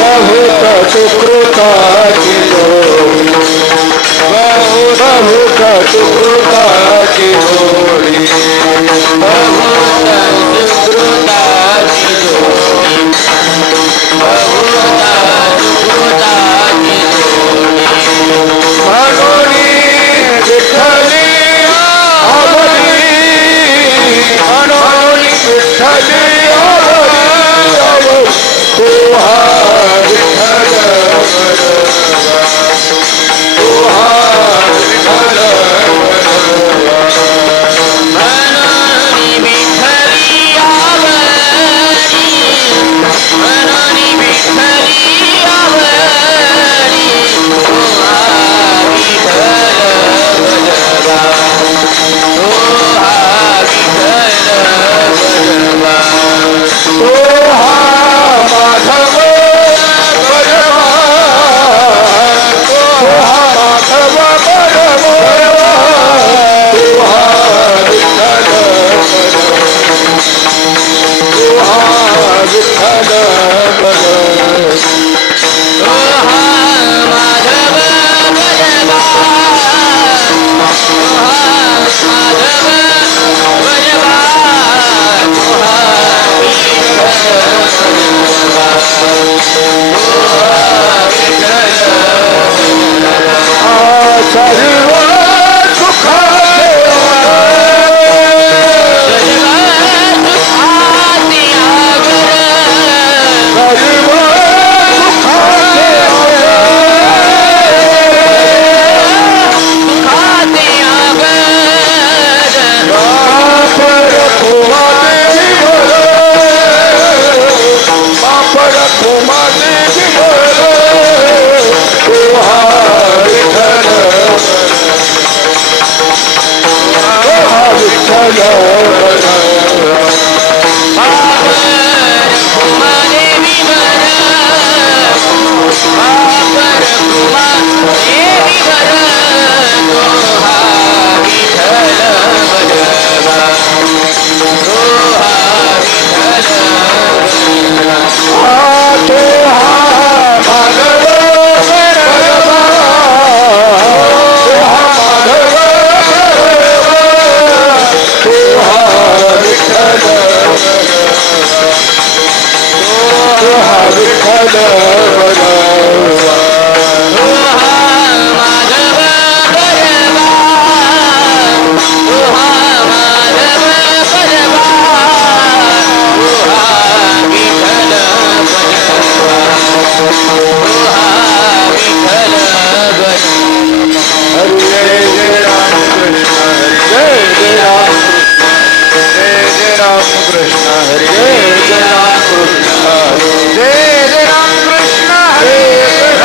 बहुत सुकृताची जोडी बहुत सुकृताची जोडी बहुत सुकृताची जोडी बहुत सुकृताची जोडी मनोनी विठ्ठली आवडी मनोनी विठ्ठली आवडी तुहा विठ्ठल तुहा विठ्ठल मनोनी विठ्ठली आवडी मनोनी विठ्ठली आवडी तुहा विठ्ठल भजवा तुहा विठ्ठल भजवा तुहा माधव भजवा तुहा माधव भजवा तुहा विठ्ठल तुहा विठ्ठल तुहा माधव भजवा तुहा माधव भजवा तुहा सर्व सुखाचे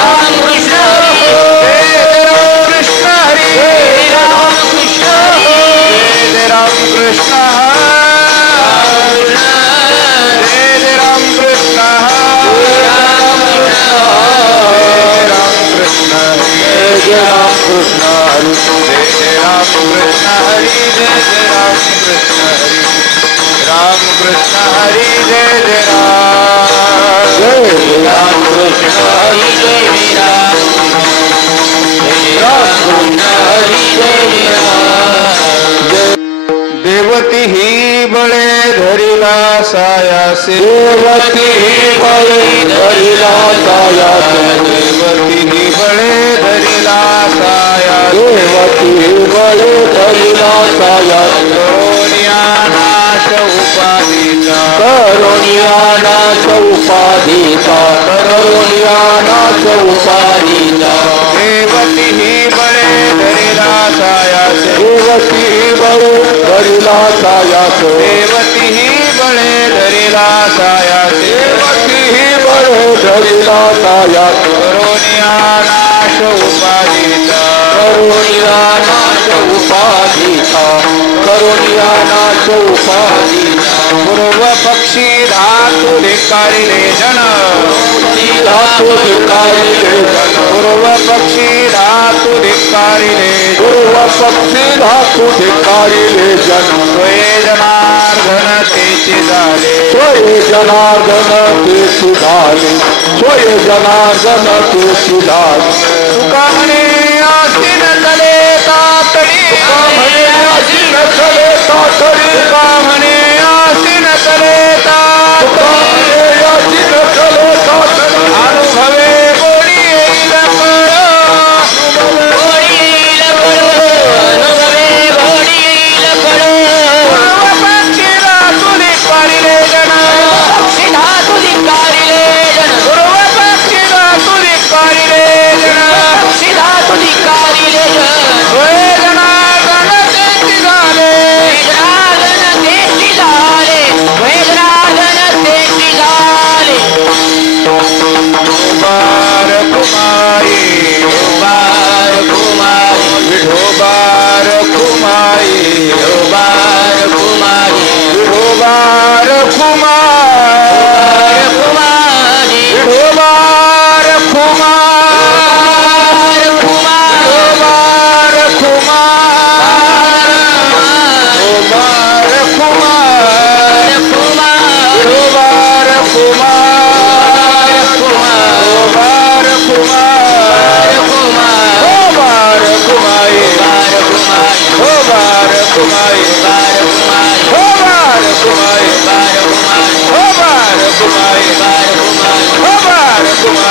देवती ही बळे धरिला सायासे देवती ही बळे धरिला सायासे देवती ही बळे धरिला सायासे देवती ही बळे धरिला सायासे करुणिया नाश उपाधीचा करुणिया नाश उपाधीचा करुणिया नाश उपाधीचा देवती ही बळे धरिला सायासे देवती ही बळे धरिला सायास देवती ही बळे धरिला सायास देवती ही बळे धरिला सायास करुणिया नाश उपाधीचा करुणिया नाश उपाधीचा करुणिया नाश उपाधीचा पूर्व पक्षी धातु धिक्कारिले जन धातु धिक्कारिले जन पूर्व पक्षी धातु धिक्कारिले पूर्व पक्षी धातु धिक्कारिले जन स्वये जनार्दन तेचे झाले स्वये स्वय जनार्दन तेची झाले स्वय जनार्दन तेची झाले तुका म्हणे अशी नसले तातडी तुका म्हणे अशी नसले तातडी तुका म्हणे अशी नसले तातडी अशी नसले तातडी अनुभवे गोडी येईल गोडी येईल अनुभवे गोडी येईल पूर्व पक्षीला तुली पारिले जन सीधा तुली पारिले जन पूर्व पक्षीला तुली पारिले जन सीधा तुली पारिले जन होय जनार्दन तेची झाले जनार्दन तेची झाले होय जनार्दन तेची झाले उबार कुमाई उबार कुमाई विठोबार कुमाई उबार कुमाई विठोबार कुमार कुमारी विठोबार कुमार कुमार विठोबार कुमार विठोबार कुमार कुमार विठोबार कुमार कुमार कुमार कुमार कुमाई कुमार कुमाई कुमार कुमाई कुमार कुमाई कुमार कुमाई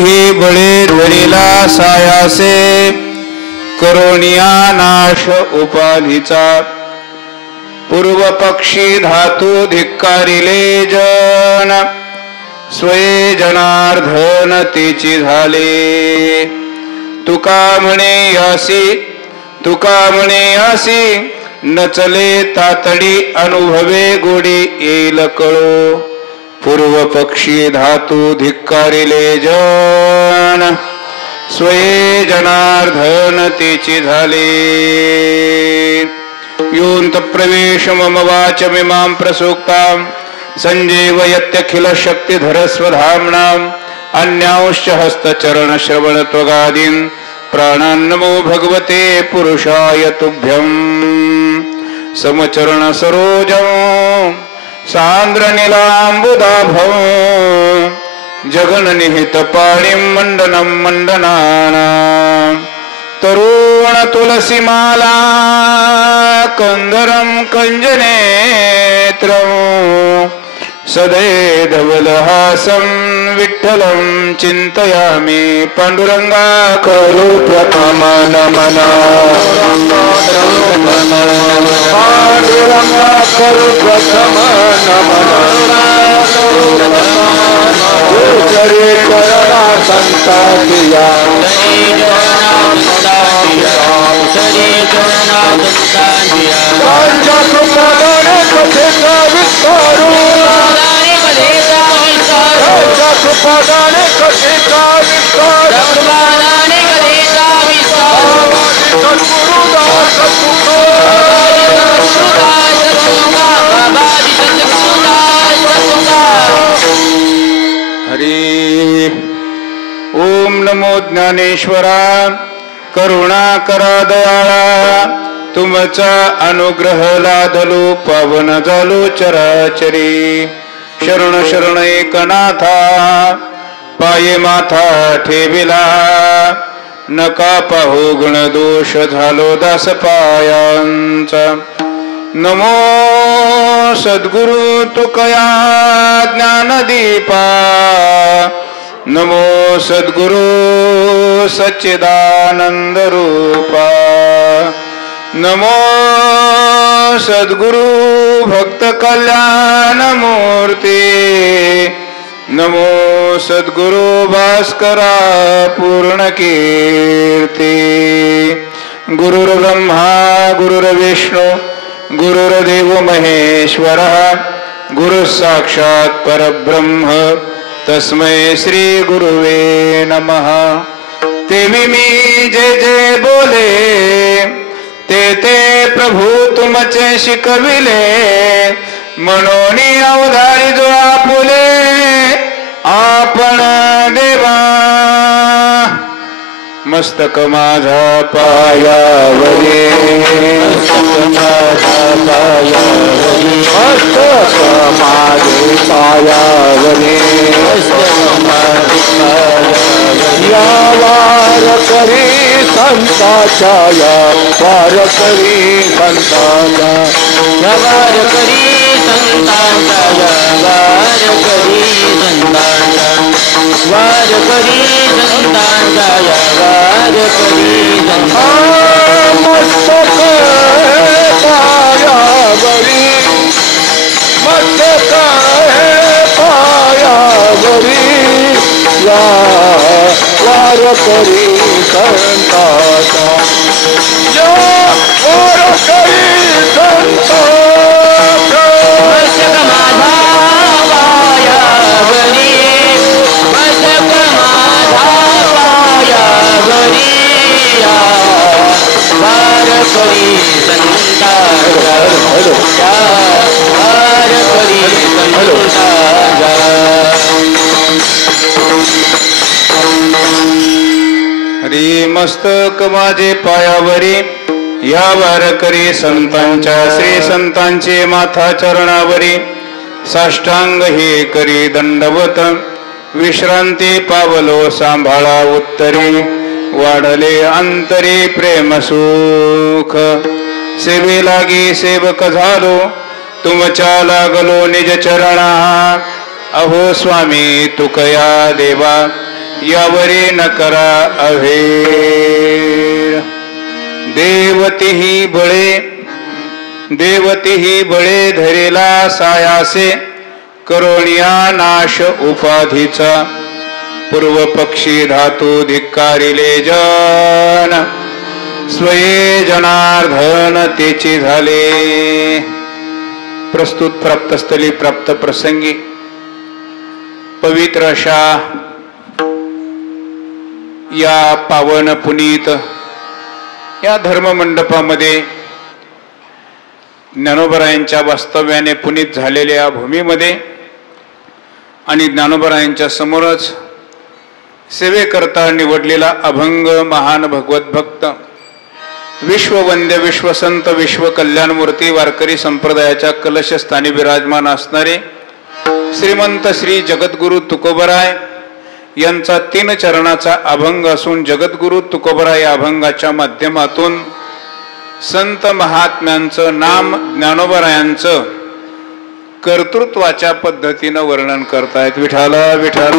हे बळे धरिला सायासे करोनिया नाश उपाधीचा पूर्व पक्षी धातू धिक्कारिले जन स्वये जनार्दन तेची झाले तुका म्हणे असी नचले तातडी अनुभवे गोडी येईल कळो पूर्व पक्षी धातू धिक्कारिले जन स्वये जनार्दन तेची झाले योऽन्त प्रवेश मम वाचमिमां प्रसूक्तां संजीवयत्यखिल शक्तिधरस्वधाम्नां अन्यांश्च हस्तचरण श्रवण त्वगादीन् प्राणान् नमो भगवते पुरुषाय तुभ्यं समचरण सरोजं सान्द्रनीलाम्बुदाभं जगन्निहित पाणिं मण्डनं मण्डनानां तरुण तुलसीमाला कंदरं कंजनेत्रं सदैधवलहासं विठ्ठलं चिन्तयामि पाण्डुरंगा करो प्रथम नमन पाण्डुरंगा करो प्रथम नमन करे करणा संता दिया हरि ओम नमो ज्ञानेश्वरा करुणा करा दयाळा तुमचा अनुग्रह लादलो पावन झालो चराचरी शरण शरण एकनाथा पाये माथा ठेविला नका पाहू गुण दोष झालो दास पायांचा नमो सद्गुरु तुकया ज्ञानदीपा नमो सद्गुरु सच्चिदानंद रूपा नमो सद्गुरु भक्त कल्याण मूर्ती नमो सद्गुरु भास्करा पूर्ण कीर्ती गुरुर्ब्रह्मा गुरुर्विष्णु गुरुर्देव महेश्वरः गुरु साक्षात् परब्रह्म तस्मै श्री गुरुवे नमः। तेवी मी जय जय बोले तुमचे शिकविले म्हणून अवधारी जो आपुले आपण देवा मस्तक माझा पायावरी मस्तक माझे पायावरी या वार करी संताच्या या वार करी संताच्या या वार करी संतांचा वार करी संतांचा वार करी संतांचा वार करी मस्तक पायावरी मस्तक पायावरी या वार करी संताचा या वार करी संताचा मस्तक माझा पायावरी मस्तक माझा पायावरी या वार करी संताचा या वार करी संताचा हरी मस्तक माझे पायावरी या वारकरी संतांच्या श्री संतांचे माथा चरणावरी साष्टांग हे करी दंडवत विश्रांती पावलो सांभाळा उत्तरी वाढले अंतरी प्रेम सुख सेवे लागी सेवक झालो तुमच्या लागलो निज चरणा अहो स्वामी तुकया देवा यावरी न करा अभेर देवतीही बळे धरेला सायासे करोनिया नाश उपाधीचा पूर्व पक्षी धातू धिक्कारिले जन स्वये जनार्दन तेची झाले. प्रस्तुत प्राप्तस्थली प्राप्त प्रसंगी पवित्र अशा या पावन पुनीत या धर्ममंडपामध्ये ज्ञानोबरायांच्या वास्तव्याने पुनीत झालेल्या भूमीमध्ये आणि ज्ञानोबरायांच्या समोरच सेवेकरता निवडलेला अभंग महान भगवत भक्त विश्ववंद्य विश्वसंत विश्वकल्याणमूर्ती वारकरी संप्रदायाच्या कलशस्थानी विराजमान असणारे श्रीमंत श्री जगद्गुरु तुकोबराय यांचा 3 चरणाचा अभंग असून जगद्गुरु तुकोबराय या अभंगाच्या माध्यमातून संत महात्म्यांचं नाम ज्ञानोबरायांचं कर्तृत्वाच्या पद्धतीनं वर्णन करतायत. विठाला विठाला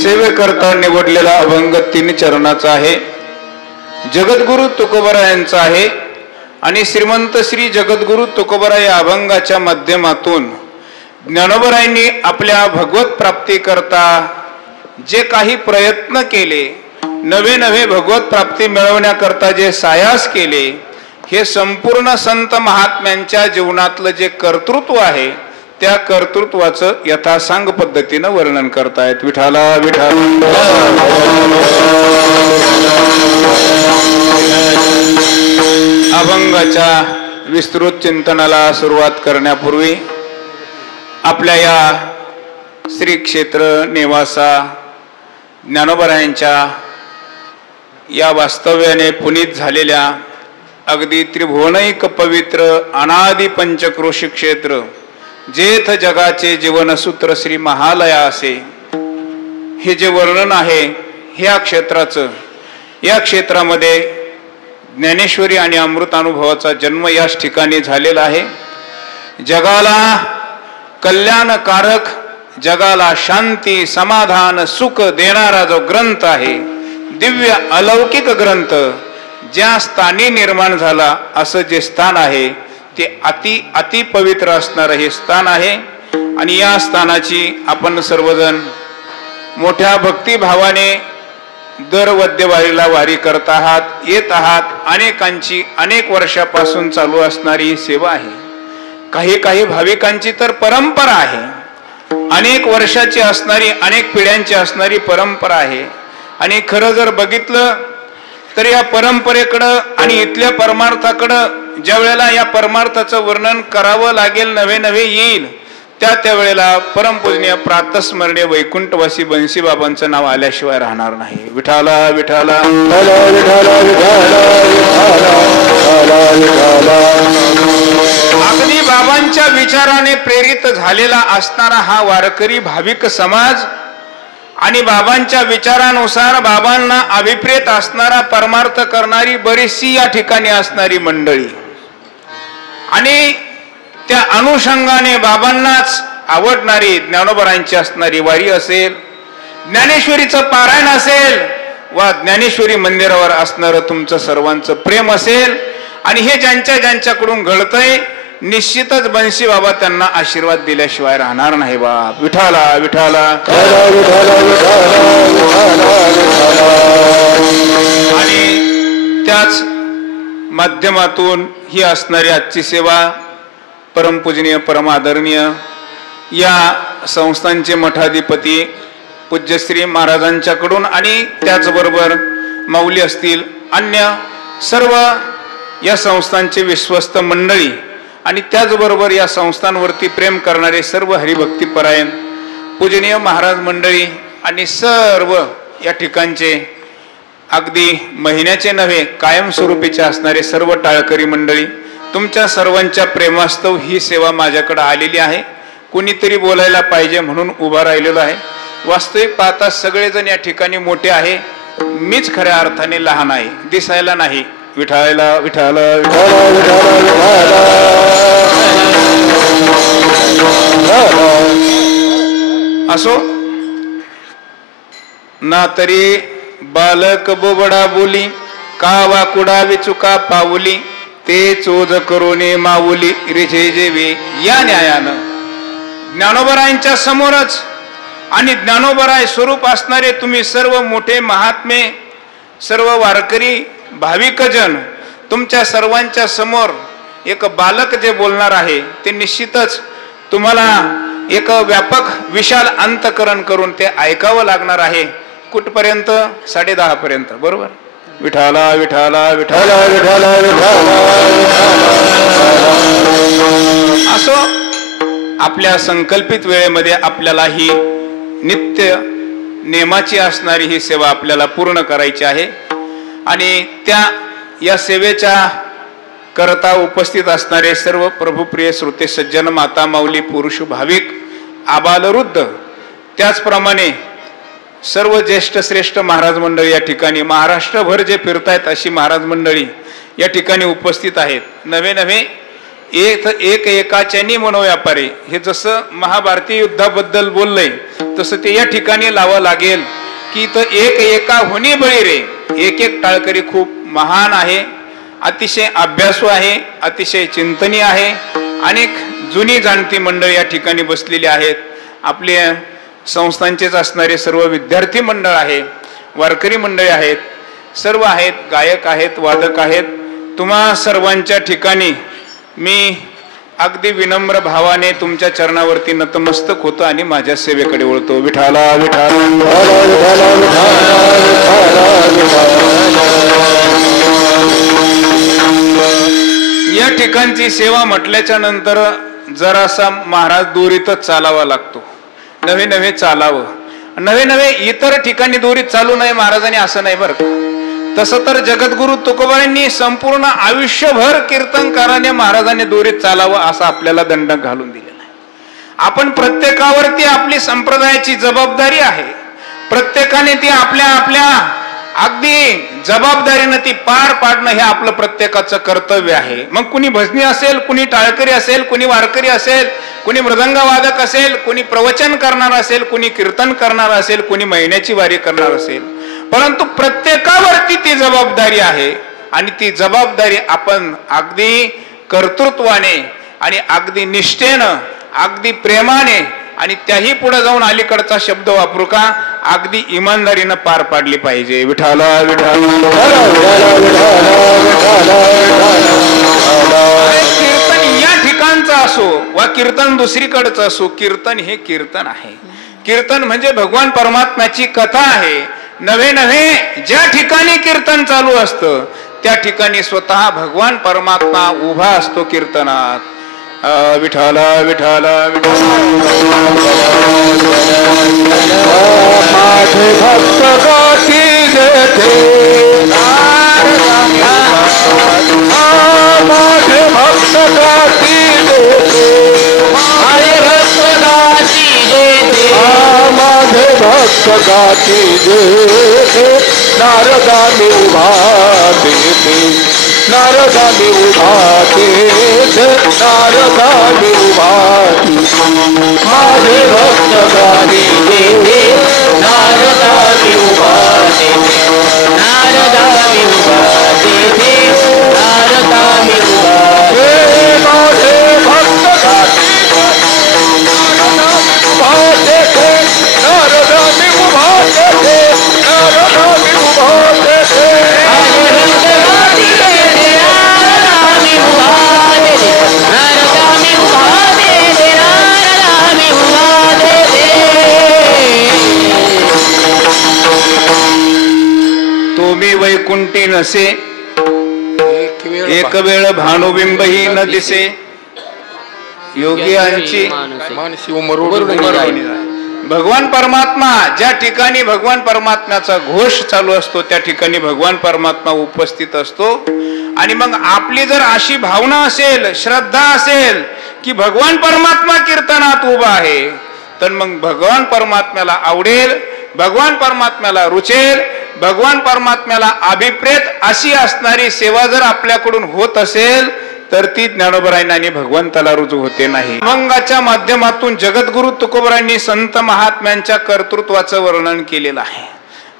सेवेकरता निवडलेला अभंग 3 चरणाचा आहे. जगद्गुरु तुकोबरायांचा आहे आणि श्रीमंत श्री जगद्गुरु तुकोबराय या अभंगाच्या माध्यमातून ज्ञानोबरायांनी आपल्या भगवत प्राप्ती करता जे काही प्रयत्न केले, नवे नवे भगवत प्राप्ती मिळवण्याकरता जे सायास केले, हे संपूर्ण संत महात्म्यांच्या जीवनातलं जे कर्तृत्व आहे त्या कर्तृत्वाचं यथासांग पद्धतीनं वर्णन करतायत. विठाला विठाला. अभंगाच्या विस्तृत चिंतनाला सुरुवात करण्यापूर्वी आपल्या या श्री क्षेत्र नेवासा ज्ञानोबरायांच्या या वास्तव्याने पुनीत झालेल्या अगदी त्रिभुवनैक पवित्र अनादि पंचक्रोशी क्षेत्र जेथ जगाचे जीवनसूत्र श्री महालया असे हे जे वर्णन आहे ह्या क्षेत्राचं, या क्षेत्रामध्ये ज्ञानेश्वरी आणि अमृतानुभवाचा जन्म याच ठिकाणी झालेला आहे. जगाला कल्याणकारक, जगाला शांती समाधान सुख देणारा जो ग्रंथ आहे, दिव्य अलौकिक ग्रंथ ज्या स्थानी निर्माण झाला असं जे स्थान आहे ते अति पवित्र असणारं हे स्थान आहे. आणि या स्थानाची आपण सर्वजण मोठ्या भक्तिभावाने दर वद्यवारीला वारी करत आहात, येत आहात. अनेकांची अनेक वर्षापासून चालू असणारी ही सेवा आहे. काही भाविकांची तर परंपरा आहे, अनेक वर्षाची असणारी, अनेक पिढ्यांची असणारी परंपरा आहे. आणि खरं जर बघितलं तर या परंपरेकडं आणि इथल्या परमार्थाकडं ज्या वेळेला या परमार्थाचं वर्णन करावं लागेल, नवे येईल, त्या वेळेला परमपूजनीय प्रातस्मरणीय वैकुंठवासी बन्सी बाबांचं नाव आल्याशिवाय राहणार नाही. विठाला विठाला. अगदी बाबांच्या विचाराने प्रेरित झालेला असणारा हा वारकरी भाविक समाज आणि बाबांच्या विचारानुसार बाबांना अभिप्रेत असणारा परमार्थ करणारी बरीचशी या ठिकाणी असणारी मंडळी आणि त्या अनुषंगाने बाबांनाच आवडणारी ज्ञानोबरांची असणारी वारी असेल, ज्ञानेश्वरीचं पारायण असेल वा ज्ञानेश्वरी मंदिरावर असणारं तुमचं सर्वांचं प्रेम असेल, आणि हे ज्यांच्याकडून घडतंय निश्चितच बन्सी बाबा त्यांना आशीर्वाद दिल्याशिवाय राहणार नाही. बाप विठाला विठाला. आणि त्याच माध्यमातून ही असणारी आजची सेवा परमपूजनीय परमादरणीय या संस्थांचे मठाधिपती पूज्यश्री महाराजांच्याकडून आणि त्याचबरोबर माऊली असतील, अन्य सर्व या संस्थांचे विश्वस्त मंडळी आणि त्याचबरोबर या संस्थांवरती प्रेम करणारे सर्व हरिभक्तीपरायण पूजनीय महाराज मंडळी आणि सर्व या ठिकाणचे अगदी महिन्याचे नव्हे कायमस्वरूपीचे असणारे सर्व टाळकरी मंडळी, तुमच्या सर्वांच्या प्रेमास्तव ही सेवा माझ्याकडे आलेली आहे. कुणीतरी बोलायला पाहिजे म्हणून उभा राहिलेलो आहे. वास्तविक पाहता सगळेजण या ठिकाणी मोठे आहे, मीच खऱ्या अर्थाने लहान आहे, दिसायला नाही. विठाला विठाला असो ना तरी बालक बोबडा बोली, का वाकुडा विचुका पावली, ते चोज करोने माऊली रिझे जेवे. या न्यायानं ज्ञानोबरायांच्या समोरच आणि ज्ञानोबराय स्वरूप असणारे तुम्ही सर्व मोठे महात्मे, सर्व वारकरी भाविकजन, तुमच्या सर्वांच्या समोर एक बालक जे बोलणार आहे ते निश्चितच तुम्हाला एक व्यापक विशाल अंतकरण करून ते ऐकावं लागणार आहे. कुठपर्यंत? 10:30 पर्यंत. बरोबर. विठाला विठाला विठाला विठाला विठाला. असो आपल्या संकल्पित वेळेमध्ये आपल्याला ही नित्य नेमाची असणारी ही सेवा आपल्याला पूर्ण करायची आहे. आणि त्या या सेवेच्या करता उपस्थित असणारे सर्व प्रभुप्रिय श्रोते सज्जन, माता माऊली, पुरुष भाविक, आबालवृद्ध, त्याचप्रमाणे सर्व ज्येष्ठ श्रेष्ठ महाराज मंडळी या ठिकाणी महाराष्ट्रभर जे फिरतायत अशी महाराज मंडळी या ठिकाणी उपस्थित आहेत. नवे एक एकाच्यानी मनोव्यापारी, हे जसं महाभारतीय युद्धाबद्दल बोललंय तसं ते या ठिकाणी लावावं लागेल की तर एक एका होणी बळी रे. एक टाळकरी खूप महान आहे, अतिशय अभ्यासू आहे, अतिशय चिंतनीय आहे. अनेक जुनी जाणती मंडळी या ठिकाणी बसलेली आहेत. आपले संस्थांचेच असणारे सर्व विद्यार्थी मंडळ आहे, वारकरी मंडळी आहेत, सर्व आहेत, गायक आहेत, वादक आहेत. तुम्हा सर्वांच्या ठिकाणी मी अगदी विनम्र भावाने तुमच्या चरणावरती नतमस्तक होतो आणि माझ्या सेवेकडे वळतो. विठाला विठाला या ठिकाणची सेवा म्हटल्याच्या नंतर जरासा महाराज दोरीतच चालावा लागतो. नवे नवे चालावं, नवे नवे इतर ठिकाणी दोरीत चालू नये महाराजांनी असं नाही बरं का. तसं तर जगद्गुरु तुकोबारांनी संपूर्ण आयुष्यभर कीर्तनकाराने महाराजांनी दोरीत चालावं असं आपल्याला दंडक घालून दिलेला आहे. आपण प्रत्येकावरती आपली संप्रदायाची जबाबदारी आहे. प्रत्येकाने ती आपल्या आपल्या अगदी जबाबदारीनं ती पार पाडणं हे आपलं प्रत्येकाचं कर्तव्य आहे. मग कुणी भजनी असेल, कुणी टाळकरी असेल, कुणी वारकरी असेल, कुणी मृदंगवादक असेल, कुणी प्रवचन करणार असेल, कुणी कीर्तन करणार असेल, कुणी महिन्याची वारी करणार असेल, परंतु प्रत्येकावरती ती जबाबदारी आहे. आणि ती जबाबदारी आपण अगदी कर्तृत्वाने आणि अगदी निष्ठेनं, अगदी प्रेमाने आणि त्याही पुढे जाऊन अलीकडचा शब्द वापरू का, अगदी इमानदारीनं पार पाडली पाहिजे. विठाला विठाला कीर्तन या ठिकाणचं असो वा कीर्तन दुसरीकडचं असो, कीर्तन हे कीर्तन आहे. कीर्तन म्हणजे भगवान परमात्म्याची कथा आहे. नवे नवे ज्या ठिकाणी कीर्तन चालू असतं त्या ठिकाणी स्वतः भगवान परमात्मा उभा असतो कीर्तनात. विठाला विठाला माझे भक्त गाठी देते, माझे भक्त गाठी देते, माझे भक्त गाठी देते, माझे भक्त गाठी देते. नारदाने उभा देते, नारदाने उभा देते, नारदाने उभा देते. माझे भक्त गाठी देते, नारदाने उभा देते, नारदाने उभा देते, नारदाने उभा देते. माझे भक्त गाठी देते, नारदाने उभा देते, नारदाने उभा देते. तुम्ही वैकुंठी नसे, एक वेळ भानुबिंबही न दिसे, योगी यांची भगवान परमात्मा ज्या ठिकाणी भगवान परमात्म्याचा घोष चालू असतो त्या ठिकाणी भगवान परमात्मा उपस्थित असतो. आणि मग आपली जर अशी भावना असेल, श्रद्धा असेल की भगवान परमात्मा कीर्तनात उभा आहे, तर मग भगवान परमात्म्याला आवडेल, भगवान परमात्म्याला रुचेल, भगवान परमात्म्याला अभिप्रेत अशी असणारी सेवा जर आपल्याकडून होत असेल तर ती ज्ञानोबरायांनी भगवंताला रुजू होते नाही. अभंगाच्या माध्यमातून जगद्गुरु तुकोबरायांनी संत महात्म्यांच्या कर्तृत्वाचं वर्णन केलेलं आहे.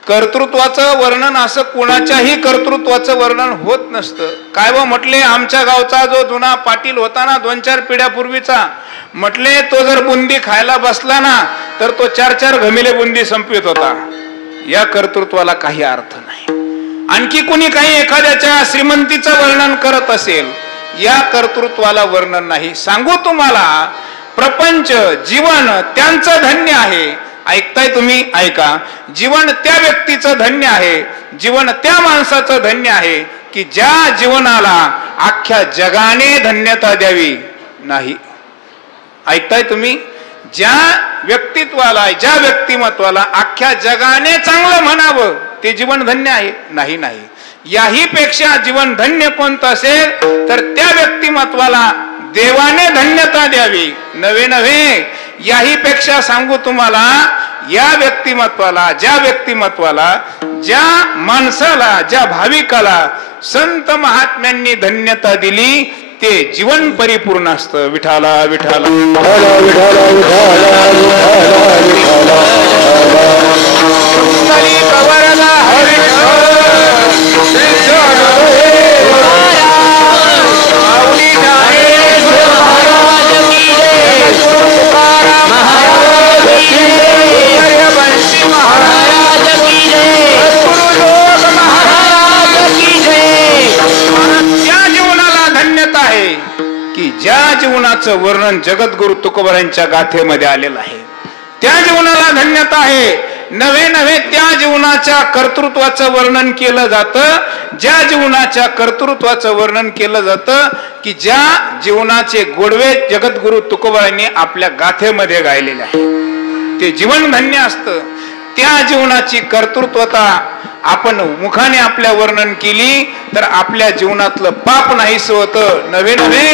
कर्तृत्वाचं वर्णन असं कुणाच्याही कर्तृत्वाचं वर्णन होत नसतं. काय व म्हटले, आमच्या गावचा जो जुना पाटील होता ना 2-4 पिढ्यापूर्वीचा, म्हटले तो जर बुंदी खायला बसला ना तर तो 4-4 घमिले बुंदी संपवित होता. या कर्तृत्वाला काही अर्थ नाही. आणखी कुणी काही एखाद्याच्या श्रीमंतीचं वर्णन करत असेल, या कर्तृत्वाला वर्णन नाही. सांगू तुम्हाला, प्रपंच जीवन त्यांचं धन्य आहे. ऐकताय तुम्ही? ऐका. जीवन त्या व्यक्तीचं धन्य आहे, जीवन त्या माणसाचं धन्य आहे की ज्या जीवनाला अख्ख्या जगाने धन्यता द्यावी नाही. ऐकताय तुम्ही? ज्या व्यक्तित्वाला, ज्या व्यक्तिमत्वाला अख्ख्या जगाने चांगलं म्हणावं ते जीवन धन्य आहे? नाही. नाही. याही पेक्षा जीवन धन्य कोणतं असेल तर त्या व्यक्तिमत्वाला देवाने धन्यता द्यावी. नवे नव्हे, याही पेक्षा सांगू तुम्हाला, या व्यक्तिमत्वाला, ज्या व्यक्तिमत्वाला, ज्या माणसाला, ज्या भाविकाला संत महात्म्यांनी धन्यता दिली ते जीवन परिपूर्ण असतं. विठाला विठाला ज्या जीवनाला जीवनाचं वर्णन जगद्गुरु तुकोबरायांच्या गाथेमध्ये आलेलं आहे. त्या जीवनाला धन्यता आहे. नवे नवे त्या जीवनाच्या कर्तृत्वाचं वर्णन केलं जातं, ज्या जीवनाच्या कर्तृत्वाचं वर्णन केलं जातं की ज्या जीवनाचे गोडवे जगद्गुरु तुकोबरायांनी आपल्या गाथेमध्ये गायलेले आहे. ते जीवन धन्य असतं. त्या जीवनाची कर्तृत्वता आपण मुखाने आपल्या वर्णन केली तर आपल्या जीवनातलं पाप नाहीसं होतं, नवे नवे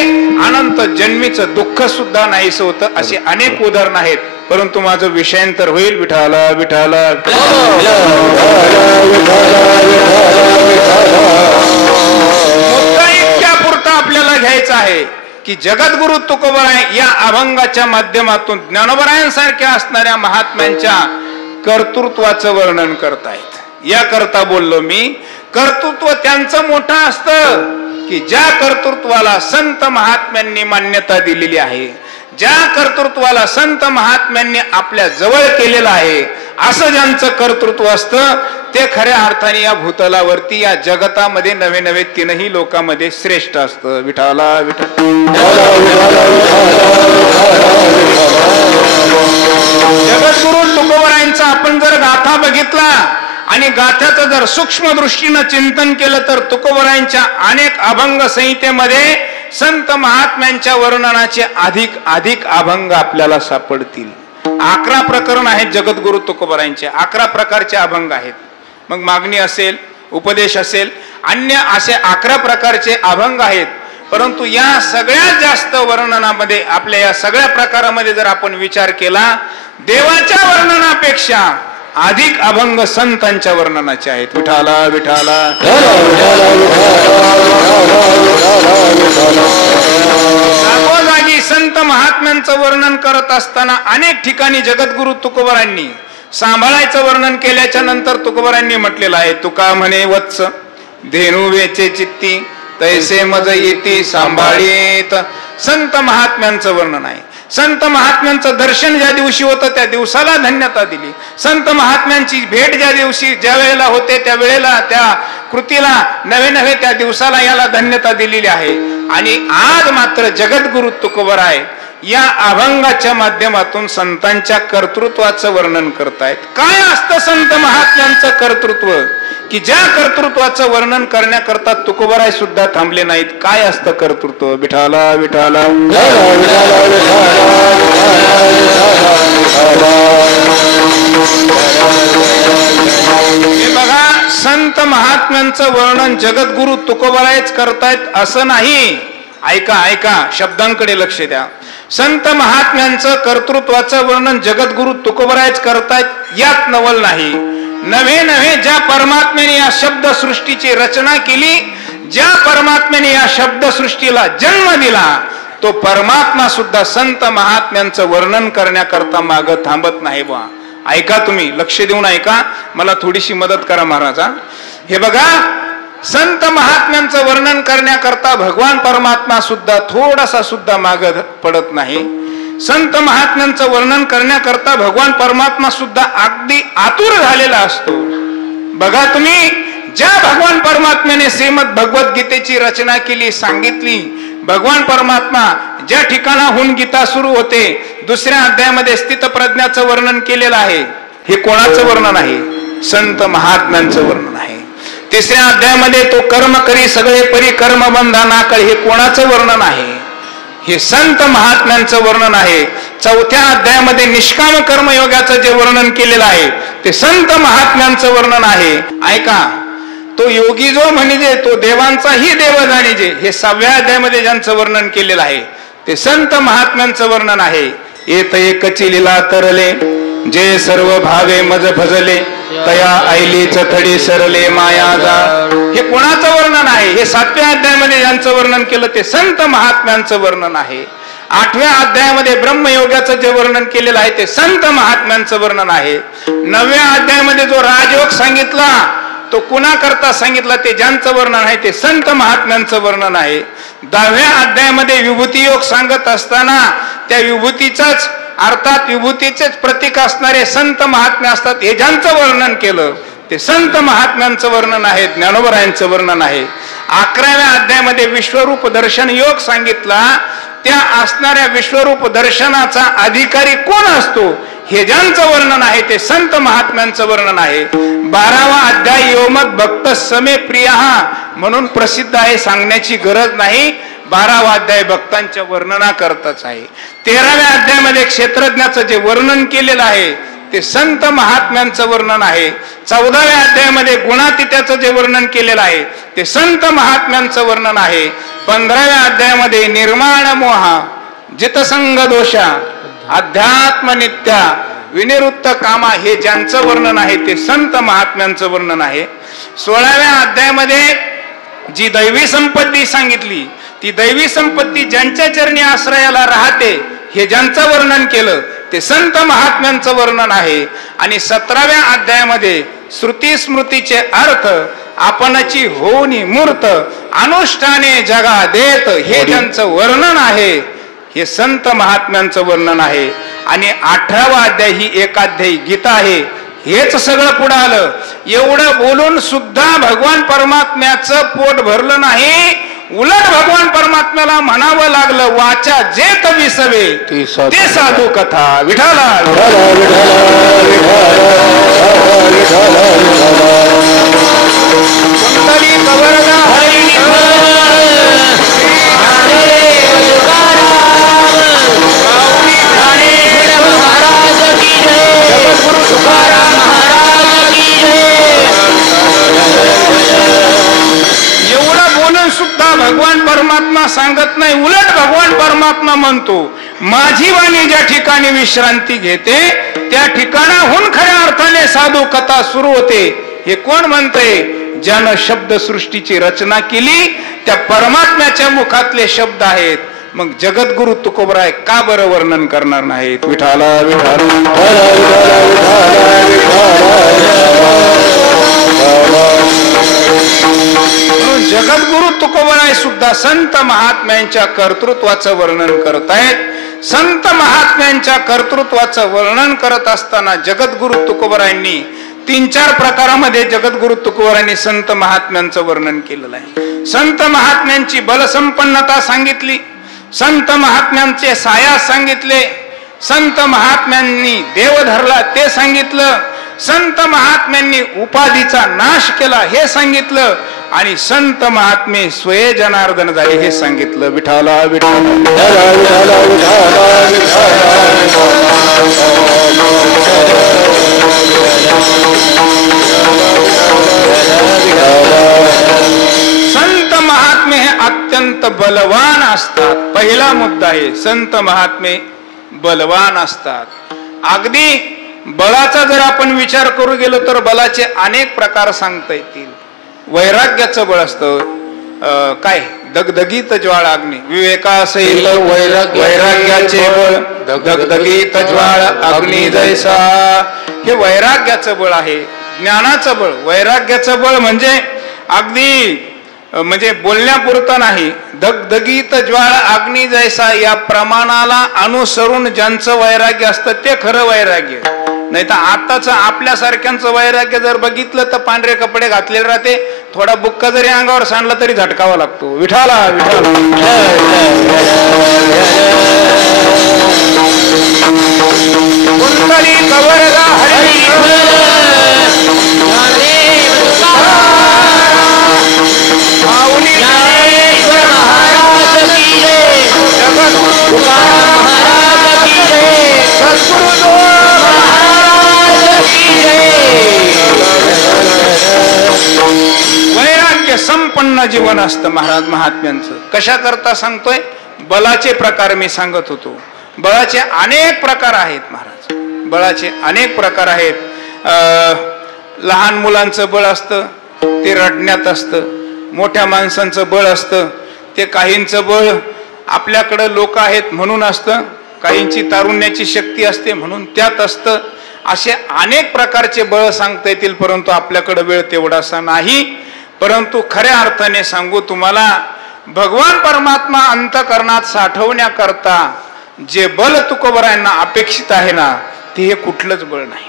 अनंत जन्मीचं दुःख सुद्धा नाहीसं होतं. असे अनेक उदाहरण आहेत. परंतु माझं विषयांतर होईल. विठाला विठाला मुद्दा इतक्या पुरता आपल्याला घ्यायचा आहे की जगद्गुरु तुकोबराय या अभंगाच्या माध्यमातून ज्ञानोबरायांसारख्या असणाऱ्या महात्म्यांच्या कर्तृत्वाचं वर्णन करतायत. या करता बोललो मी. कर्तृत्व त्यांचं मोठं असतं की ज्या कर्तृत्वाला संत महात्म्यांनी मान्यता दिलेली आहे, ज्या कर्तृत्वाला संत महात्म्यांनी आपल्या जवळ केलेलं आहे, असं ज्यांचं कर्तृत्व असतं ते खऱ्या अर्थाने या भूतलावरती या जगतामध्ये नवे नवे तीनही लोकांमध्ये श्रेष्ठ असतं. विठाला जगद्गुरु तुकोबरायांचा आपण जर गाथा बघितला आणि गाथ्याचं जर सूक्ष्म दृष्टीनं चिंतन केलं तर तुकोबरायांच्या अनेक अभंग संहितेमध्ये संत महात्म्यांच्या वर्णनाचे अधिक अधिक अभंग आपल्याला सापडतील. 11 प्रकरण आहेत जगद्गुरु तुकोबरायांचे. 11 प्रकारचे अभंग आहेत. मग मागणी असेल, उपदेश असेल, अन्य असे 11 प्रकारचे अभंग आहेत. परंतु या सगळ्यात जास्त वर्णनामध्ये आपल्या या सगळ्या प्रकारामध्ये जर आपण विचार केला, देवाच्या वर्णनापेक्षा अधिक अभंग संतांच्या वर्णनाचे आहेत. विठाला विठाला जागोजागी संत महात्म्यांचं वर्णन करत असताना अनेक ठिकाणी जगद्गुरु तुकोबरायांनी सांभाळायचं वर्णन केल्याच्या नंतर तुकोबरायांनी म्हटलेलं आहे, तुका म्हणे वत्स धेनू वेचे चित्ती तैसे मज येती सांभाळीत. संत महात्म्यांचं वर्णन आहे. संत महात्म्यांचं दर्शन ज्या दिवशी होतं त्या दिवसाला धन्यता दिली. संत महात्म्यांची भेट ज्या दिवशी ज्या वेळेला होते त्या वेळेला त्या कृतीला नवे नवे त्या दिवसाला याला धन्यता दिलेली आहे. आणि आज मात्र जगद्गुरु तुकोबराय या अभंगाच्या माध्यमातून संतांच्या कर्तृत्वाचं वर्णन करतायत. काय असतं संत महात्म्यांचं कर्तृत्व की ज्या कर्तृत्वाचं वर्णन करण्याकरता तुकोबराय सुद्धा थांबले नाहीत. काय असतं कर्तृत्व? विठाला विठाला हे बघा, संत महात्म्यांचं वर्णन जगद्गुरु तुकोबरायच करतायत असं नाही. ऐका ऐका, शब्दांकडे लक्ष द्या. संत महात्म्यांचं कर्तृत्वाचं वर्णन जगद्गुरु तुकोबरायच करतायत यात नवल नाही. नवे नवे ज्या परमात्म्याने या शब्दसृष्टीची रचना केली, ज्या परमात्म्याने या शब्दसृष्टीला जन्म दिला, तो परमात्मा सुद्धा संत महात्म्यांचं वर्णन करण्याकरता माग थांबत नाही. बा ऐका, तुम्ही लक्ष देऊन ऐका, मला थोडीशी मदत करा महाराजा. हे बघा, संत महात्म्यांचं वर्णन करण्याकरता भगवान परमात्मा सुद्धा थोडासा सुद्धा माग पडत नाही. संत महात्म्यांचं वर्णन करण्याकरता भगवान परमात्मा सुद्धा अगदी आतुर झालेला असतो. बघा तुम्ही, ज्या भगवान परमात्म्याने श्रीमद भगवद्गीतेची रचना केली, सांगितली, भगवान परमात्मा ज्या ठिकाणाहून गीता सुरू होते, दुसऱ्या अध्यायामध्ये स्थितप्रज्ञाचं वर्णन केलेलं आहे. हे कोणाचं वर्णन आहे? संत महात्म्यांचं वर्णन आहे. तिसऱ्या अध्यायामध्ये तो कर्म करी सगळे परी कर्म बंधना कळ, हे कोणाचं वर्णन आहे? हे संत महात्म्यांचं वर्णन आहे. चौथ्या अध्यायामध्ये निष्काम कर्मयोगाचं जे वर्णन केलेलं आहे ते संत महात्म्यांचं वर्णन आहे. ऐका, तो योगी जो म्हणजे तो देवांचाही देव जाणीजे, हे 6व्या अध्यायामध्ये ज्यांचं वर्णन केलेलं आहे ते संत महात्म्यांचं वर्णन आहे. येत एकची लीला तरले जे सर्व भावे मज भजले तया ऐलीच थडी सरले माया जा, हे कोणाचं वर्णन आहे? हे 7व्या अध्यायामध्ये ज्यांचं वर्णन केलं ते संत महात्म्यांचं वर्णन आहे. 8व्या अध्यायामध्ये ब्रह्मयोगाचं जे वर्णन केलेलं आहे ते संत महात्म्यांचं वर्णन आहे. 9व्या अध्यायामध्ये जो राजयोग सांगितला तो कुणाकरता सांगितला ते ज्यांचं वर्णन आहे ते संत महात्म्यांचं वर्णन आहे. 10व्या अध्यायामध्ये विभूती योग सांगत असताना त्या विभूतीचाच अर्थात विभूतीचेच प्रतीक असणारे संत महात्म्य असतात, हे ज्यांचं वर्णन केलं ते संत महात्म्यांचं वर्णन आहे, ज्ञानोबरायांचं वर्णन आहे. 11व्या अध्यायामध्ये विश्वरूप दर्शन योग सांगितला त्या असणाऱ्या विश्वरूप दर्शनाचा अधिकारी कोण असतो हे ज्यांचं वर्णन आहे ते संत महात्म्यांचं वर्णन आहे. 12वा अध्याय योमत भक्त समे प्रिय म्हणून प्रसिद्ध आहे, सांगण्याची गरज नाही. 12वा अध्याय भक्तांच्या वर्णना करताच आहे. 13व्या अध्यायामध्ये क्षेत्रज्ञाचं जे वर्णन केलेलं आहे ते संत महात्म्यांचं वर्णन आहे. 14व्या अध्यायामध्ये गुणातीत्याचं जे वर्णन केलेलं आहे ते संत महात्म्यांचं वर्णन आहे. 15व्या अध्यायामध्ये निर्माण मोहा जितसंग दोषा अध्यात्म नित्या विनिवृत्त कामा हे ज्यांचं वर्णन आहे ते संत महात्म्यांचं वर्णन आहे. 16व्या अध्यायामध्ये जी दैवी संपत्ती सांगितली ती दैवी संपत्ती ज्यांच्या चरणी आश्रयाला राहते हे ज्यांचं वर्णन केलं ते संत महात्म्यांचं वर्णन आहे. आणि 17व्या अध्यायामध्ये श्रुती स्मृतीचे अर्थ आपणाची होऊनी मूर्त अनुष्ठाने जगा देत हे ज्यांचं वर्णन आहे हे संत महात्म्यांचं वर्णन आहे. आणि 18वा अध्याय ही एकाध्यायी गीता आहे. हेच सगळं पुढे आलं. एवढं बोलून सुद्धा भगवान परमात्म्याचं पोट भरलं नाही, उलट भगवान परमात्म्याला म्हणावं लागलं वाचा जे विसवे ते साधू कथा. विठाला एवढं बोलून सुद्धा भगवान परमात्मा सांगत नाही, उलट भगवान परमात्मा म्हणतो माझी वाणी ज्या ठिकाणी विश्रांती घेते त्या ठिकाणाहून खऱ्या अर्थाने साधू कथा सुरू होते. हे कोण म्हणतंय? ज्यानं शब्द सृष्टीची रचना केली त्या परमात्म्याच्या मुखातले शब्द आहेत. मग जगद्गुरु तुकोबराय का बरं वर्णन करणार नाहीत? विठाला जगद्गुरु तुकोबराय सुद्धा संत महात्म्यांच्या कर्तृत्वाचं वर्णन करतायत. संत महात्म्यांच्या कर्तृत्वाचं वर्णन करत असताना जगद्गुरु तुकोबरायांनी 3-4 प्रकारामध्ये जगद्गुरु तुकोबरायांनी संत महात्म्यांचं वर्णन केलेलं आहे. संत महात्म्यांची बलसंपन्नता सांगितली, संत महात्म्यांचे साया सांगितले, संत महात्म्यांनी देव धरला ते सांगितलं, संत महात्म्यांनी उपाधीचा नाश केला हे सांगितलं आणि संत महात्मे स्वये जनार्दन झाले हे सांगितलं. विठाला संत महात्मे हे अत्यंत बलवान असतात. पहिला मुद्दा आहे संत महात्मे बलवान असतात. अगदी बळाचा जर आपण विचार करू गेलो तर बलाचे अनेक प्रकार सांगता येतील. वैराग्याचं बळ असतं, काय दगदगीत ज्वाळ अग्नी विवेकासहित वैराग्याचे बळ दगदगीत ज्वाळ अग्नी जैसा हे वैराग्याचं बळ आहे. ज्ञानाचं बळ वैराग्याचं बळ म्हणजे अगदी म्हणजे बोलण्यापुरतं नाही, दगदगीत ज्वाळ अग्नी जैसा या प्रमाणाला अनुसरून ज्यांचं वैराग्य असतं ते खरं वैराग्य. नाही तर आताच आपल्यासारख्यांचं वैराग्य जर बघितलं तर पांढरे कपडे घातलेले राहते, थोडा बुक्का जरी अंगावर सांडला तरी झटकावा लागतो. विठाला वैराग्य संपन्न जीवन असतं महाराज महात्म्यांचं. कशा करता सांगतोय? बलाचे प्रकार मी सांगत होतो. बळाचे अनेक प्रकार आहेत महाराज, बळाचे अनेक प्रकार आहेत. लहान मुलांचं बळ असतं ते रडण्यात असतं, मोठ्या माणसांचं बळ असतं ते काहींचं बळ आपल्याकडं लोक आहेत म्हणून असतं, काहींची तारुण्याची शक्ती असते म्हणून त्यात असतं. असे अनेक प्रकारचे बळ सांगता येतील परंतु आपल्याकडे वेळ तेवढासा नाही. परंतु खऱ्या अर्थाने सांगू तुम्हाला, भगवान परमात्मा अंतःकरणात साठवण्याकरता जे बल तुकोबरायांना अपेक्षित आहे ना ते हे कुठलंच बळ नाही.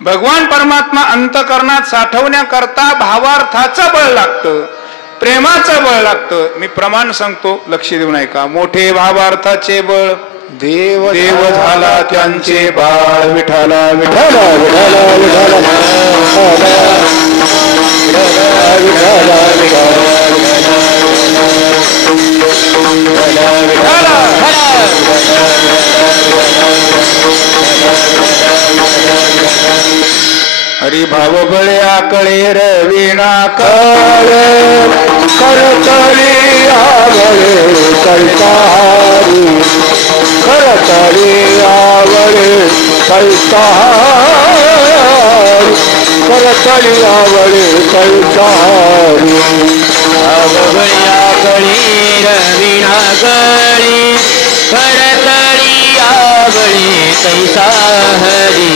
भगवान परमात्मा अंतःकरणात साठवण्याकरता भावार्थाचं बळ लागतं. प्रेमाचं बळ लागतं. मी प्रमाण सांगतो, लक्ष देऊन ऐका. मोठे भावार्थाचे बळ देव देव झाला त्यांचे बाळ. विठाला विठाला विठाला विठाला विठाला विठाला हरी भाव बळे आकळे रवीणा कळे करतळी आवळे कैताहारी करतळी आवळे कैताहारी करतळी आवळे कैताहारी आवळ्या कळी रवीणा गळी करतळी आवळी कैसा हरी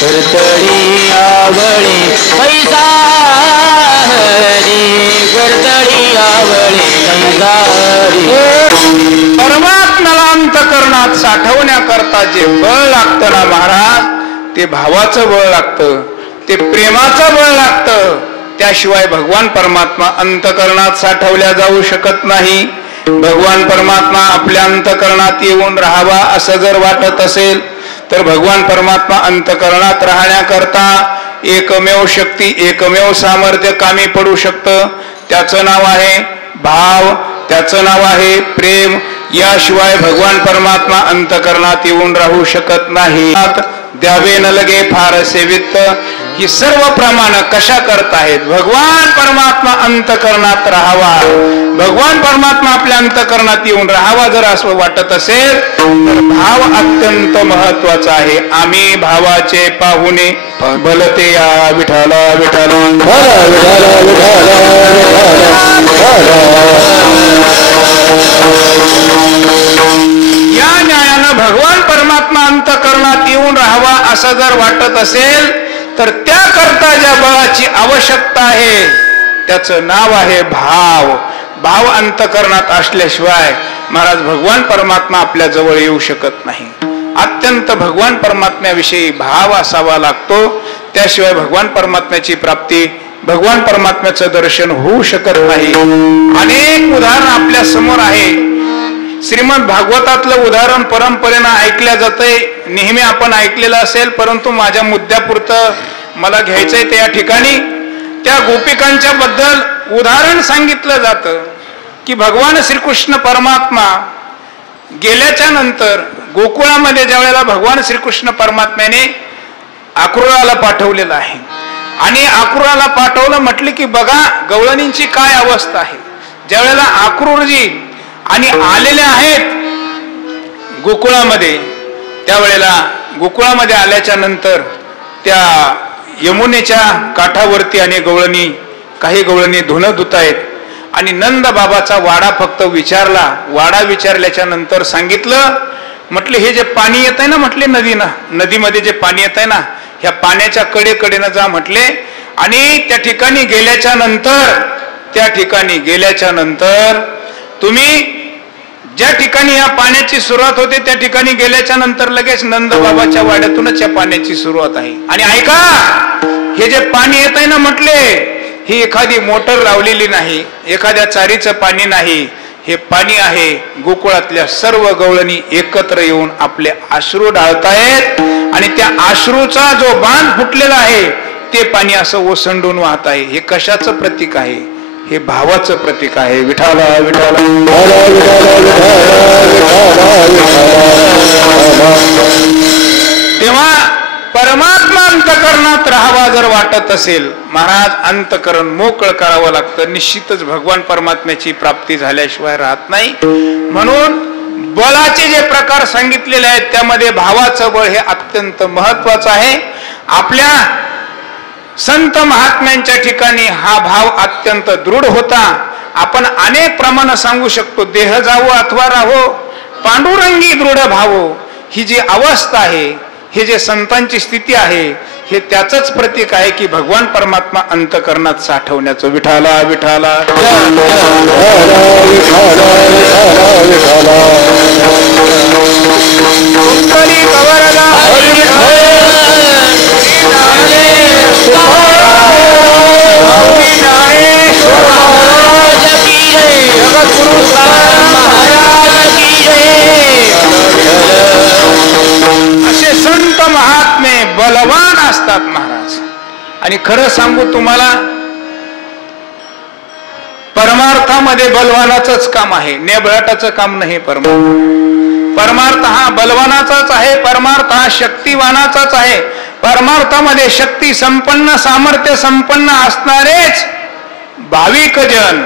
करतळी आवळी कैसा हरी करतळी आवळी कैसा हरी. परमात्म्याला अंतकरणात साठवण्याकरता जे बळ लागतं ना महाराज, ते भावाचं बळ लागतं, ते प्रेमाचं बळ लागतं. त्याशिवाय भगवान परमात्मा अंतकरणात साठवल्या जाऊ शकत नाही. भगवान परमात्मा आपल्या अंतकरणात येऊन राहावा असं जर वाटत असेल तर भगवान परमात्मा अंतकरणात राहण्याकरता एकमेव शक्ती, एकमेव सामर्थ्य कामी पडू शकतं. त्याचं नाव आहे भाव, त्याचं नाव आहे प्रेम. याशिवाय भगवान परमात्मा अंतकरणात येऊन राहू शकत नाही. द्यावे न लगे फार सेवित, ही सर्व प्रमाण कशा करत आहेत? भगवान परमात्मा अंतकरणात राहावा, भगवान परमात्मा आपल्या अंतकरणात येऊन राहावा जर असं वाटत असेल तर भाव अत्यंत महत्वाचा आहे. आम्ही भावाचे पाहुणे भलते या विठाला विठाला या न्यायानं भगवान परमात्मा अंतकरणात येऊन राहावा असं जर वाटत असेल तर त्याकरता ज्या बळाची आवश्यकता आहे त्याचं नाव आहे भाव. भाव अंतकरणात असल्याशिवाय महाराज भगवान परमात्मा आपल्या जवळ येऊ शकत नाही. अत्यंत भगवान परमात्म्याविषयी भाव असावा लागतो. त्याशिवाय भगवान परमात्म्याची प्राप्ती, भगवान परमात्म्याचं दर्शन होऊ शकत नाही. अनेक उदाहरण आपल्या समोर आहे. श्रीमद भागवतातलं उदाहरण परंपरेनं ऐकल्या जातंय. नेहमी आपण ऐकलेलं असेल, परंतु माझ्या मुद्द्यापुरतं मला घ्यायचंय. त्या ठिकाणी त्या गोपिकांच्या बद्दल उदाहरण सांगितलं जातं की भगवान श्रीकृष्ण परमात्मा गेल्याच्या नंतर गोकुळामध्ये ज्या वेळेला भगवान श्रीकृष्ण परमात्म्याने आक्रूराला पाठवलेलं आहे आणि आक्रूराला पाठवलं म्हटलं की बघा गवळणींची काय अवस्था आहे. ज्या वेळेला आक्रूरजी आणि आलेले आहेत गोकुळामध्ये, त्यावेळेला गोकुळामध्ये आल्याच्या नंतर त्या यमुनेच्या काठावरती आणि काही गवळणी धुणं धुत आहेत आणि नंद बाबाचा वाडा फक्त विचारला. वाडा विचारल्याच्या नंतर सांगितलं, म्हटले हे जे पाणी येत आहे ना, म्हटले नदीमध्ये जे पाणी येत आहे ना, ह्या पाण्याच्या कडेकडेनं जा म्हटले. आणि त्या ठिकाणी गेल्याच्या नंतर तुम्ही ज्या ठिकाणी या पाण्याची सुरुवात होते त्या ठिकाणी गेल्याच्या नंतर लगेच नंद बाबाच्या वाड्यातूनच या पाण्याची सुरुवात आहे. आणि ऐका, हे जे पाणी येत आहे ना म्हटले, ही एखादी मोटर लावलेली नाही, एखाद्या चारीचं पाणी नाही. हे पाणी आहे गोकुळातल्या सर्व गवळणी एकत्र येऊन आपले अश्रू ढाळतायत आणि त्या अश्रूचा जो बांध फुटलेला आहे ते पाणी असं ओसंडून वाहत आहे. हे कशाचं प्रतीक आहे? हे भावाचं प्रतीक आहे. विठाला विठाला तेव्हा परमात्मा अंतकरणात राहावा जर वाटत असेल महाराज, अंतकरण मोकळं करावं लागतं. निश्चितच भगवान परमात्म्याची प्राप्ती झाल्याशिवाय राहत नाही. म्हणून बळाचे जे प्रकार सांगितलेले आहेत त्यामध्ये भावाचं बळ हे अत्यंत महत्वाचं आहे. आपल्या संत महात्म्यांच्या ठिकाणी हा भाव अत्यंत दृढ होता. आपण अनेक प्रमाण सांगू शकतो. देह जावो अथवा राहो पांडुरंगी दृढ भावो, ही जी अवस्था आहे, हे जे संतांची स्थिती आहे, हे त्याचंच प्रतीक आहे की भगवान परमात्मा अंतकरणात साठवण्याचं. विठाला विठाला आणि खरं सांगू तुम्हाला, परमार्थामध्ये बलवानाचंच काम आहे, नेबळाटाचं काम नाही. परमार्थ हा बलवानाचाच आहे, परमार्थ हा शक्तिवानाचाच आहे. परमार्थामध्ये शक्ती संपन्न, सामर्थ्य संपन्न असणारेच भाविक जन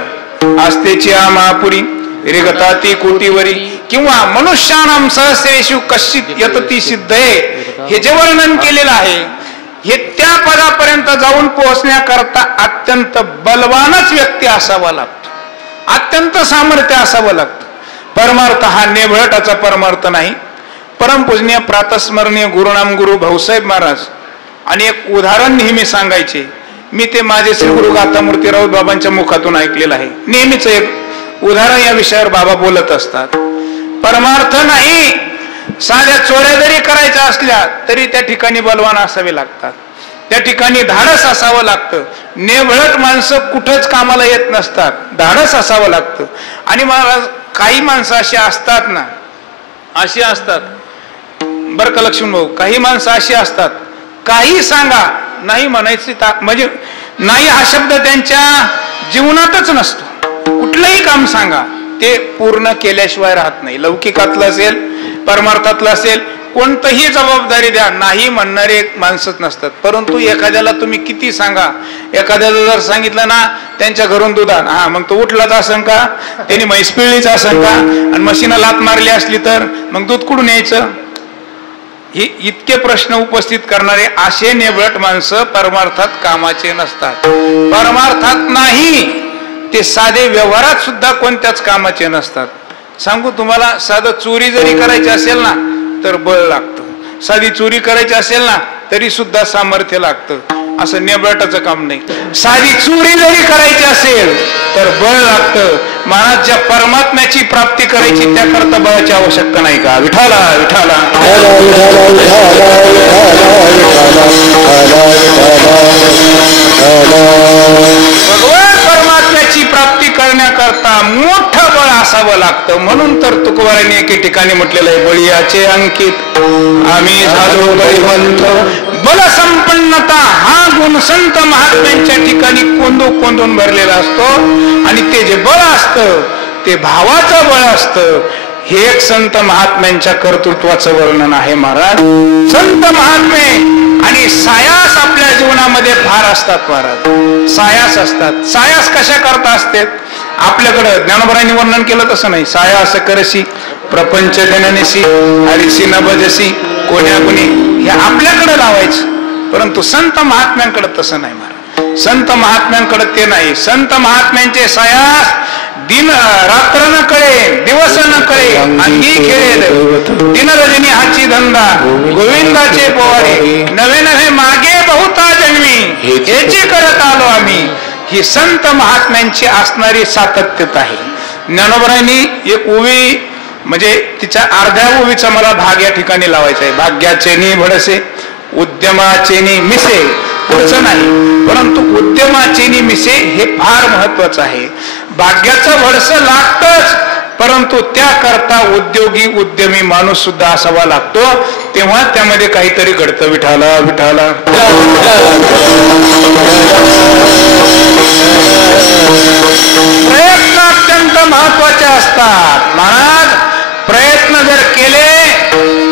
असतेची महापुरी रिगताती कोटीवरी किंवा मनुष्यानाम सहस्रेषु कश्चित यतती सिद्धये, हे जे वर्णन केलेलं आहे हे त्या पदापर्यंत जाऊन पोहोचण्याकरता अत्यंत बलवानच व्यक्ती असावा लागतो, अत्यंत सामर्थ्य असावं लागतं. परमार्थ हा नेबळटाचा परमार्थ नाही. परमपूजनीय प्रातस्मरणीय गुरुनाम गुरु भाऊसाहेब महाराज आणि एक उदाहरण नेहमी सांगायचे. मी ते माझे श्री गुरु गाथामूर्ती राऊत बाबांच्या मुखातून ऐकलेलं आहे. नेहमीच एक उदाहरण या विषयावर बाबा बोलत असतात. परमार्थ नाही, साध्या चोऱ्या जरी करायच्या असल्या तरी त्या ठिकाणी बलवान असावे लागतात, त्या ठिकाणी धाडस असावं लागतं. नेबळट माणसं कुठंच कामाला येत नसतात, धाडस असावं लागतं. आणि महाराज काही माणसं अशी असतात ना, अशी असतात बरं का लक्ष्मण भाऊ, काही माणसं अशी असतात, काही सांगा नाही म्हणायची, म्हणजे नाही हा शब्द त्यांच्या जीवनातच नसतो. कुठलंही काम सांगा ते पूर्ण केल्याशिवाय राहत नाही. लौकिकातलं असेल, परमार्थातलं असेल, कोणतंही जबाबदारी द्या नाही म्हणणारे माणसंच नसतात. परंतु एखाद्याला तुम्ही किती सांगा, एखाद्याला जर सांगितलं ना त्यांच्या घरून दूध आण, हा मग तो उठलाच असन का, त्यांनी म्हैस पिळलीच असन का, आणि म्हशीनं लात मारली असली तर मग दूध कुठून यायचं, हे इतके प्रश्न उपस्थित करणारे असे नेबळट माणसं परमार्थात कामाचे नसतात. परमार्थात नाही ते साधे व्यवहारात सुद्धा कोणत्याच कामाचे नसतात. सांगू तुम्हाला, साधं चोरी जरी करायची असेल ना तर बळ लागतं, साधी चोरी करायची असेल ना तरी सुद्धा सामर्थ्य लागतं. असं नेबळटाचं काम नाही. साधी चोरी जरी करायची असेल तर बळ लागतं. महाराजच्या परमात्म्याची प्राप्ती करायची त्याकरता बळाची आवश्यकता नाही का? विठाला विठाला भगवान परमात्म्याची प्राप्ती करण्याकरता मोठं बळ असावं लागतं. म्हणून तर तुकोबारांनी एके ठिकाणी म्हटलेलं आहे, बळीयाचे अंकित आम्ही झालो बळीवंत. बलसंपन्नता हा गुण संत महात्म्यांच्या ठिकाणी कोंदून भरलेला असतो. आणि ते जे बळ असतं ते भावाचं बळ असतं. हे एक संत महात्म्यांच्या कर्तृत्वाचं वर्णन आहे महाराज. संत महात्मे आणि सायास आपल्या जीवनामध्ये फार असतात महाराज, सायास असतात. सायास कशा करता असते? आपल्याकडं ज्ञानोबरांनी वर्णन केलं तसं नाही. सायास करशी प्रपंच जननीसी हरिसी न भजसी कोण्या कुणी, हे आपल्याकडे लावायचं. परंतु संत महात्म्यांकडे तसं नाही महाराज. संत महात्म्यांकडे ते नाही. संत महात्म्यांचे सायास दिन रात्र न कळे दिवस न कळे अंगी खेळेल दिन रजनी हाची धंदा गोविंदाचे पोवाडे नवे नवे मागे बहुता जन्मी याची करत आलो आम्ही. ही संत महात्म्यांची असणारी सातत्यता आहे. ज्ञानोबरांनी एक ओवी म्हणजे तिच्या अर्ध्या ओवीचा मला भाग या ठिकाणी लावायचा आहे. भाग्याचे नि भडसे उद्यमाचे नि मिसे, पुढचं नाही परंतु उद्यमाचे नि मिसे हे फार महत्वाचं आहे. भाग्याचं भडसं लागतच, परंतु त्याकरता उद्योगी उद्यमी माणूस सुद्धा असावा लागतो. तेव्हा त्यामध्ये काहीतरी घडतं. विठाला विठाला प्रयत्न अत्यंत महत्वाचे असतात महाराज. प्रयत्न जर केले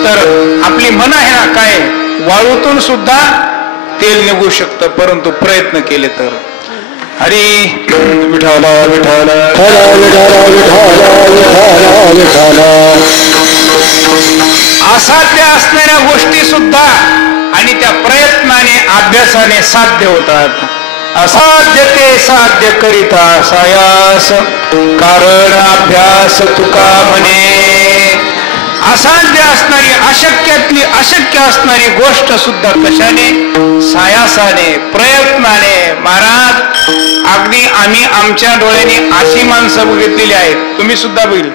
तर आपली मन आहे ना काय, वाळूतून सुद्धा तेल निघू शकतं. परंतु प्रयत्न केले तर हरी विठाला विठाला असाध्य असणाऱ्या गोष्टी सुद्धा आणि त्या प्रयत्नाने अभ्यासाने साध्य होतात. असाध्य ते साध्य करिता सायास कारण अभ्यास तुका म्हणे. असाध्य असणारी अशक्यातली अशक्य असणारी गोष्ट सुद्धा कशाने? सायासाने प्रयत्नाने. महाराज अगदी आम्ही आमच्या डोळ्याने अशी माणसं बघितलेली आहेत, तुम्ही सुद्धा बघितली.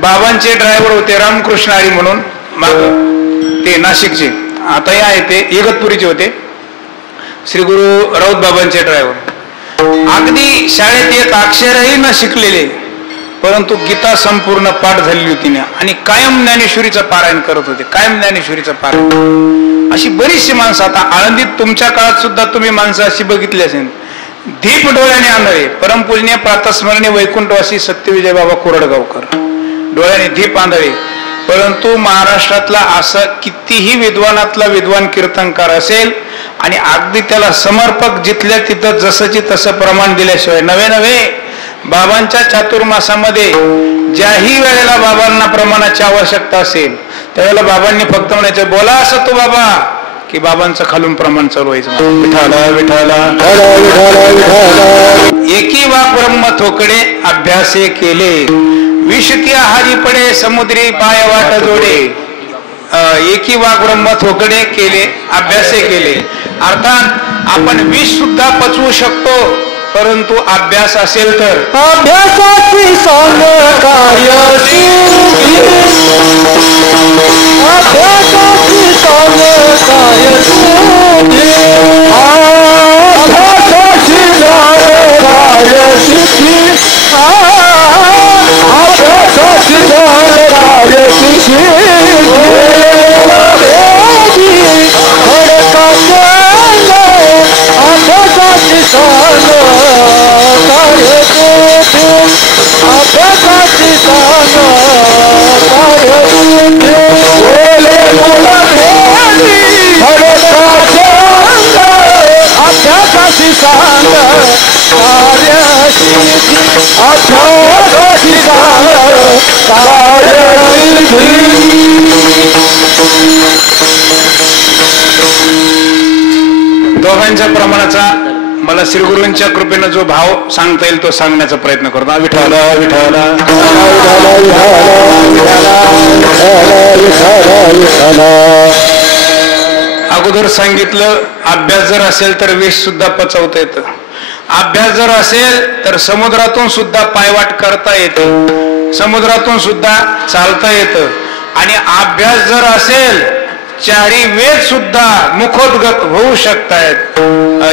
बाबांचे ड्रायव्हर होते रामकृष्ण हरी म्हणून, माग ते नाशिकचे, आता हे आहे ते इगतपुरीचे होते, श्री गुरु राऊत बाबांचे ड्रायव्हर. अगदी शाळेत एक अक्षरही न शिकलेले, परंतु गीता संपूर्ण पाठ झालेली होती ना, आणि कायम ज्ञानेश्वरीचं पारायण करत होते, कायम ज्ञानेश्वरीचं पारायण. अशी बरीचशी माणसं, आता आळंदीत तुमच्या काळात सुद्धा तुम्ही माणसं अशी बघितली असेल, दीप डोळ्याने आंधळे. परमपूजनीय प्रातस्मरणीय वैकुंठवासी सत्यविजय बाबा कोरडगावकर, डोळ्याने दीप आंधळे. परंतु महाराष्ट्रातला असं कितीही विद्वानातला विद्वान कीर्तनकार असेल आणि अगदी त्याला समर्पक जिथल्या तिथं जसंची तसं प्रमाण दिल्याशिवाय, नवे बाबांच्या चातुर्मासामध्ये ज्याही वेळेला बाबांना प्रमाणाची आवश्यकता असेल त्यावेळेला बाबांनी फक्त म्हणायचं, बोला असं तो बाबा, की बाबांचं खालून प्रमाण चालू व्हायचं. विठाला विठाला एकी वा ब्रह्म थोकडे अभ्यासे केले, विष की आहारी पडे समुद्री पाय वाट जोडे. एकी वा ब्रह्म थोकडे केले, अभ्यासे केले. अर्थात आपण विष सुद्धा पचवू शकतो, परंतु अभ्यास असेल तर. अभ्यासाची सांग कार्याची, अभ्यासाची सांग कार्याची, अभ्यासाची सांग कार्याची, अभ्यासाची सांग कार्याची, अभ्यासाची सांग अभ्यासाची सांग अभ्यासाची सांग अभ्यासाची दोघांच्या प्रमाणाचा मला श्रीगुरूंच्या कृपेनं जो भाव सांगता येईल तो सांगण्याचा प्रयत्न करतो. विठाला विठाला अगोदर सांगितलं, अभ्यास जर असेल तर विष सुद्धा पचवता येतं. अभ्यास जर असेल तर समुद्रातून सुद्धा पायवाट करता येते, समुद्रातून सुद्धा चालता येतं. आणि अभ्यास जर असेल चारी वेद सुद्धा मुखोद्गत होऊ शकतायत.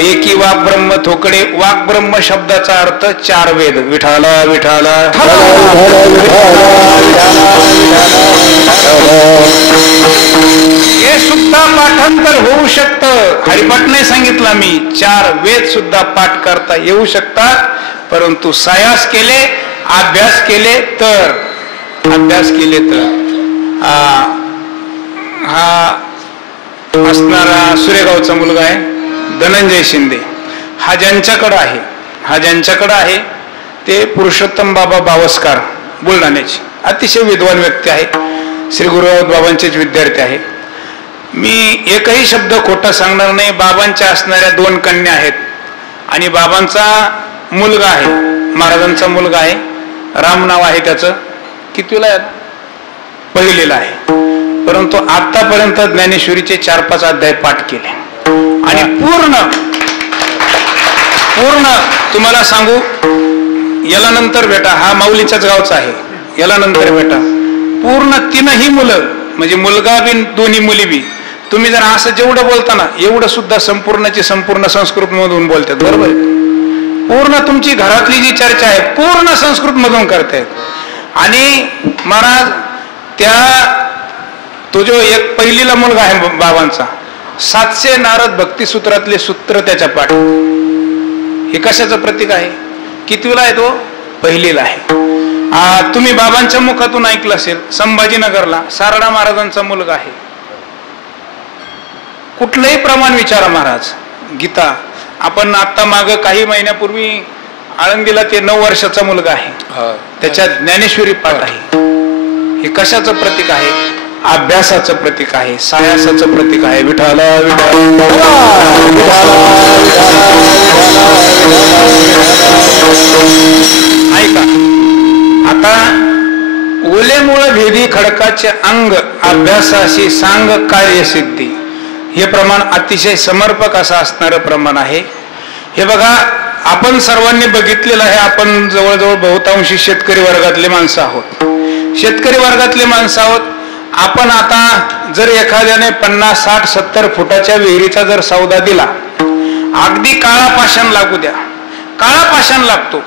एकी वाक ब्रह्म थोकडे, वाक ब्रह्म शब्दाचा अर्थ चार वेद. विठाला विठाला हे सुद्धा पाठांतर होऊ शकतं. हरिपाठ नाही सांगितला मी, चार वेद सुद्धा पाठ करता येऊ शकतात. परंतु सायास केले, अभ्यास केले तर, अभ्यास केले तर. हा असणारा सुरेगावचा मुलगा आहे धनंजय शिंदे, हा ज्यांच्याकडं आहे, हा ज्यांच्याकडं आहे ते पुरुषोत्तम बाबा बावस्कार बुलढाण्याचे अतिशय विद्वान व्यक्ती आहे, श्री गुरुराव बाबांचेच विद्यार्थी आहे. मी एकही शब्द खोटा सांगणार नाही. बाबांच्या असणाऱ्या 2 कन्या आहेत आणि बाबांचा मुलगा आहे, महाराजांचा मुलगा आहे, राम नाव आहे त्याचं. कितवीला आहे? पहिलेला आहे. परंतु आतापर्यंत ज्ञानेश्वरीचे 4-5 अध्याय पाठ केले आणि पूर्ण तुम्हाला सांगू, याला नंतर बेटा, हा माऊलीच्याच गावचा आहे, याला नंतर बेटा पूर्ण 3ही मुलं, म्हणजे मुलगा बी दोन्ही मुली बी, तुम्ही जर असं जेवढं बोलता ना एवढं सुद्धा संपूर्णची संपूर्ण संस्कृत मधून बोलतात. बरोबर आहे? पूर्ण तुमची घरातली जी चर्चा आहे पूर्ण संस्कृत मधून करतायत. आणि महाराज त्या तो जो एक पहिलीला मुलगा आहे बाबांचा, 700 नारद भक्तिसूत्रातले सूत्र त्याच्या पाठ. हे कशाचं प्रतीक आहे? कितवीला आहे तो? पहिलीला आहे. तुम्ही बाबांच्या मुखातून ऐकलं असेल, संभाजीनगरला सारडा महाराजांचा मुलगा आहे. कुठलंही प्रमाण विचारा महाराज, गीता. आपण आता माग काही महिन्यापूर्वी आळंदीला ते 9 वर्षाचा मुलगा आहे, त्याच्या ज्ञानेश्वरी पाठ आहे. हे कशाचं प्रतीक आहे? अभ्यासाचं प्रतीक आहे, सायासाचं प्रतीक आहे. विठाला ऐका आता, ओले मूळ भेदी खडकाचे अंग, अभ्यासाशी सांग कार्यसिद्धी. हे प्रमाण अतिशय समर्पक असं असणारं प्रमाण आहे. हे बघा, आपण सर्वांनी बघितलेलं आहे. आपण जवळजवळ बहुतांशी शेतकरी वर्गातले माणसं आहोत, शेतकरी वर्गातले माणसं आहोत. आपण आता जर एखाद्याने 50, 60, 70 फुटाच्या विहिरीचा जर सौदा दिला, अगदी काळा पाषाण लागू द्या, काळा पाषाण लागतो,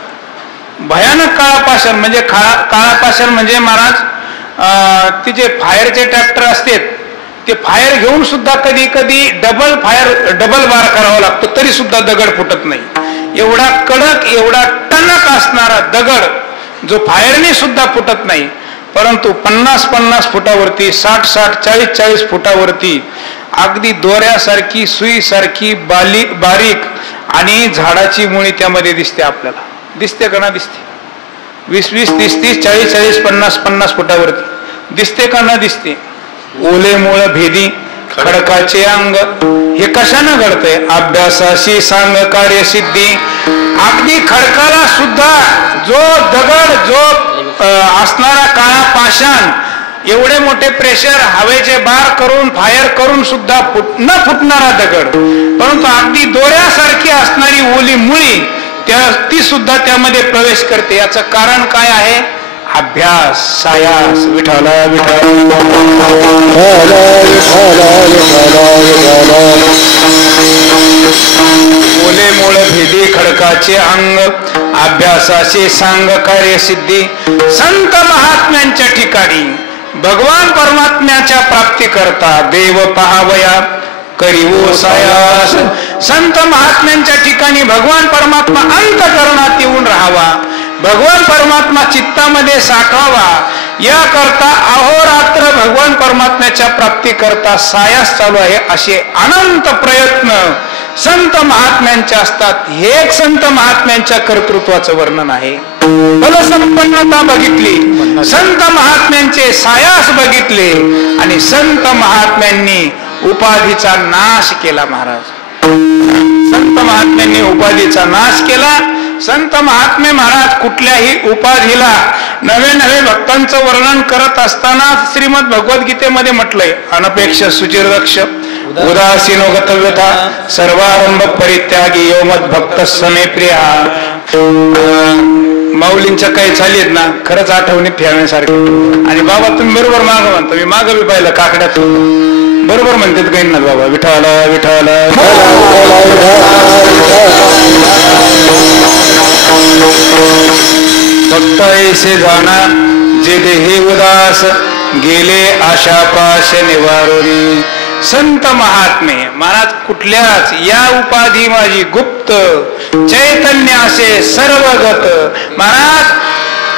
भयानक काळा पाषाण. म्हणजे काळा पाषाण म्हणजे महाराज, ते जे फायरचे ट्रॅक्टर असतात ते फायर घेऊन सुद्धा कधी कधी डबल बार करावा लागतो तरी सुद्धा दगड फुटत नाही. एवढा कडक एवढा टणक असणारा दगड जो फायरने सुद्धा फुटत नाही. परंतु 50-50 फुटावरती 60-60 40-40 फुटावरती अगदी दोऱ्यासारखी सुईसारखी बारीक आणि झाडाची मुळी त्यामध्ये दिसते. आपल्याला दिसते का ना दिसते? 20-20 30-30 40-40 50-50 फुटावरती दिसते का ना दिसते? ओले मूळ भेदी खडकाचे अंग. हे कशानं घडतंय? अभ्यासाशी सांग कार्यसिद्धी. अगदी खडकाला सुद्धा जो दगड जो असणारा काळा पाषाण एवढे मोठे प्रेशर हवेचे बार करून फायर करून सुद्धा न फुटणारा दगड, परंतु अगदी दोऱ्यासारखी असणारी ओली मुळी ती सुद्धा त्यामध्ये प्रवेश करते. याचं कारण काय आहे? अभ्यास सायास. विठाला ओले मूळ भेदी खडकाचे अंग. अभ्यासाचे सांग कार्यसिद्धी. संत महात्म्यांच्या ठिकाणी भगवान परमात्म्याच्या प्राप्ती करता देव पहावया करीवो सायास. संत महात्म्यांच्या ठिकाणी भगवान परमात्मा अंतःकरणात येऊन राहावा, भगवान परमात्मा चित्तामध्ये साठवावा, याकरता अहोरात्र भगवान परमात्म्याच्या प्राप्ती करता सायास चालू आहे. असे अनंत प्रयत्न संत महात्म्यांचे असतात. हे एक संत महात्म्यांच्या कर्तृत्वाचं वर्णन आहे. बलसंपन्नता बघितली, संत महात्म्यांचे सायास बघितले आणि संत महात्म्यांनी उपाधीचा नाश केला. महाराज संत महात्म्यांनी उपाधीचा नाश केला. संत महात्मे महाराज कुठल्याही उपाधीला नवे नवे भक्तांचं वर्णन करत असताना श्रीमद भगवद्गीतेमध्ये म्हटलंय, अनपेक्ष सुचिरदक्ष उदासीनो गतव्यथा सर्वारंभ परित्यागी यो मद भक्त समे प्रिया. माऊलींच्या काही चाली आहेत ना, खरंच आठवणीत ठेवण्यासारखे. आणि बाबा तुम्ही बरोबर माग म्हणता, मी माग बी पाहिलं काकड्यात बरोबर म्हणतात काही ना बाबा. विठाला विठाला फक्त ऐसे जाणा जे देही उदास गेले आशा पाश निवारोरी. संत महात्मे महाराज कुठल्याच या उपाधी माझी गुप्त चैतन्य असे सर्वगत. महाराज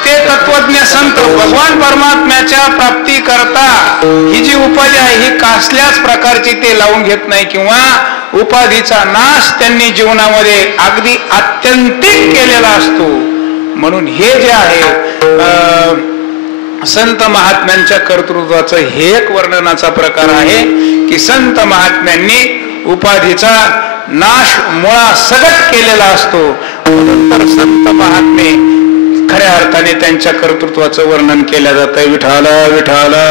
ते तत्वज्ञ संत भगवान परमात्म्याच्या प्राप्ती करता ही जी उपाधी आहे ही कसल्याच प्रकारची ते लावून घेत नाही किंवा उपाधीचा नाश त्यांनी जीवनामध्ये अगदी आत्यंतिक केलेला असतो. म्हणून हे जे आहे संत महात्म्यांच्या कर्तृत्वाचं हे एक वर्णनाचा प्रकार आहे की संत महात्म्यांनी उपाधीचा नाश मुळा सगट केलेला असतो. तर संत महात्मे खऱ्या अर्थाने त्यांच्या कर्तृत्वाचं वर्णन केलं जातं. विठाला विठाला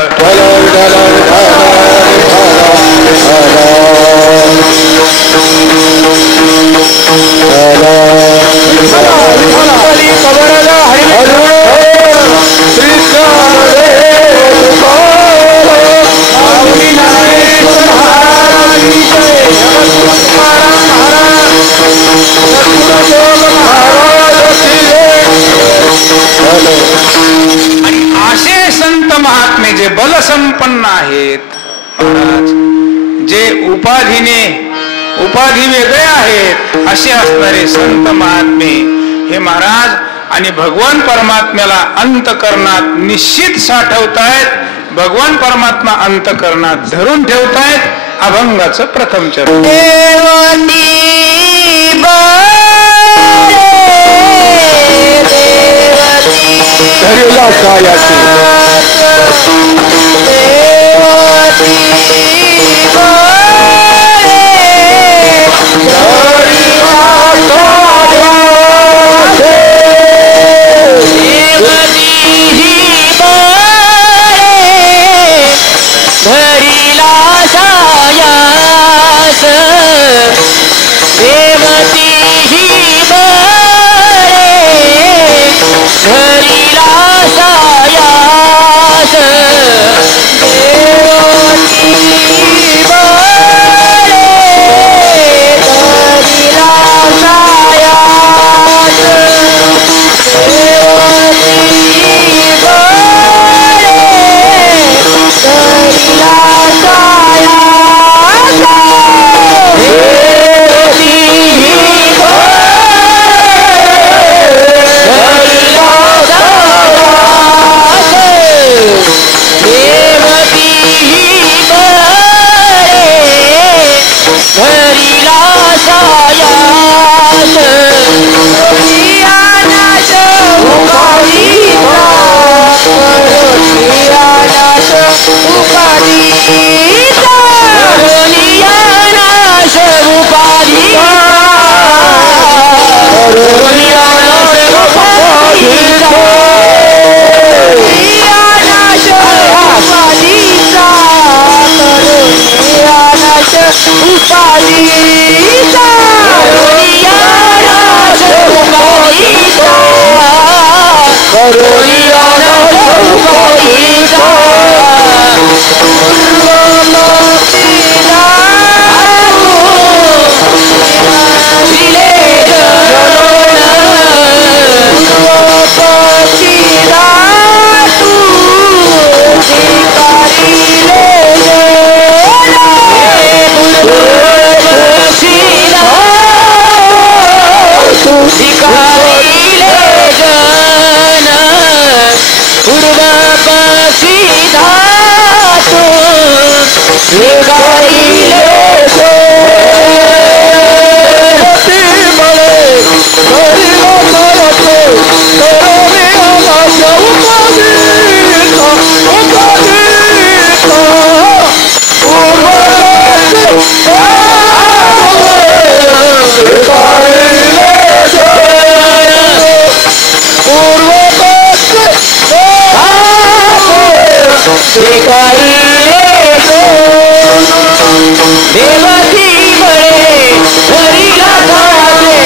आणि असे संत महात्मे जे बलसंपन्न आहेत महाराज, जे उपाधी वेगळे आहेत असे असणारे संत महात्मे हे महाराज आणि भगवान परमात्म्याला अंतःकरणात निश्चित साठवतायत. भगवान परमात्मा अंतःकरणात धरून ठेवतायत. अभंगाचं प्रथम चरण. धरिला सायास देव भिकारीले जन पूर्वपाशी धातू भिकारीले देवाची बळे हरीला धावे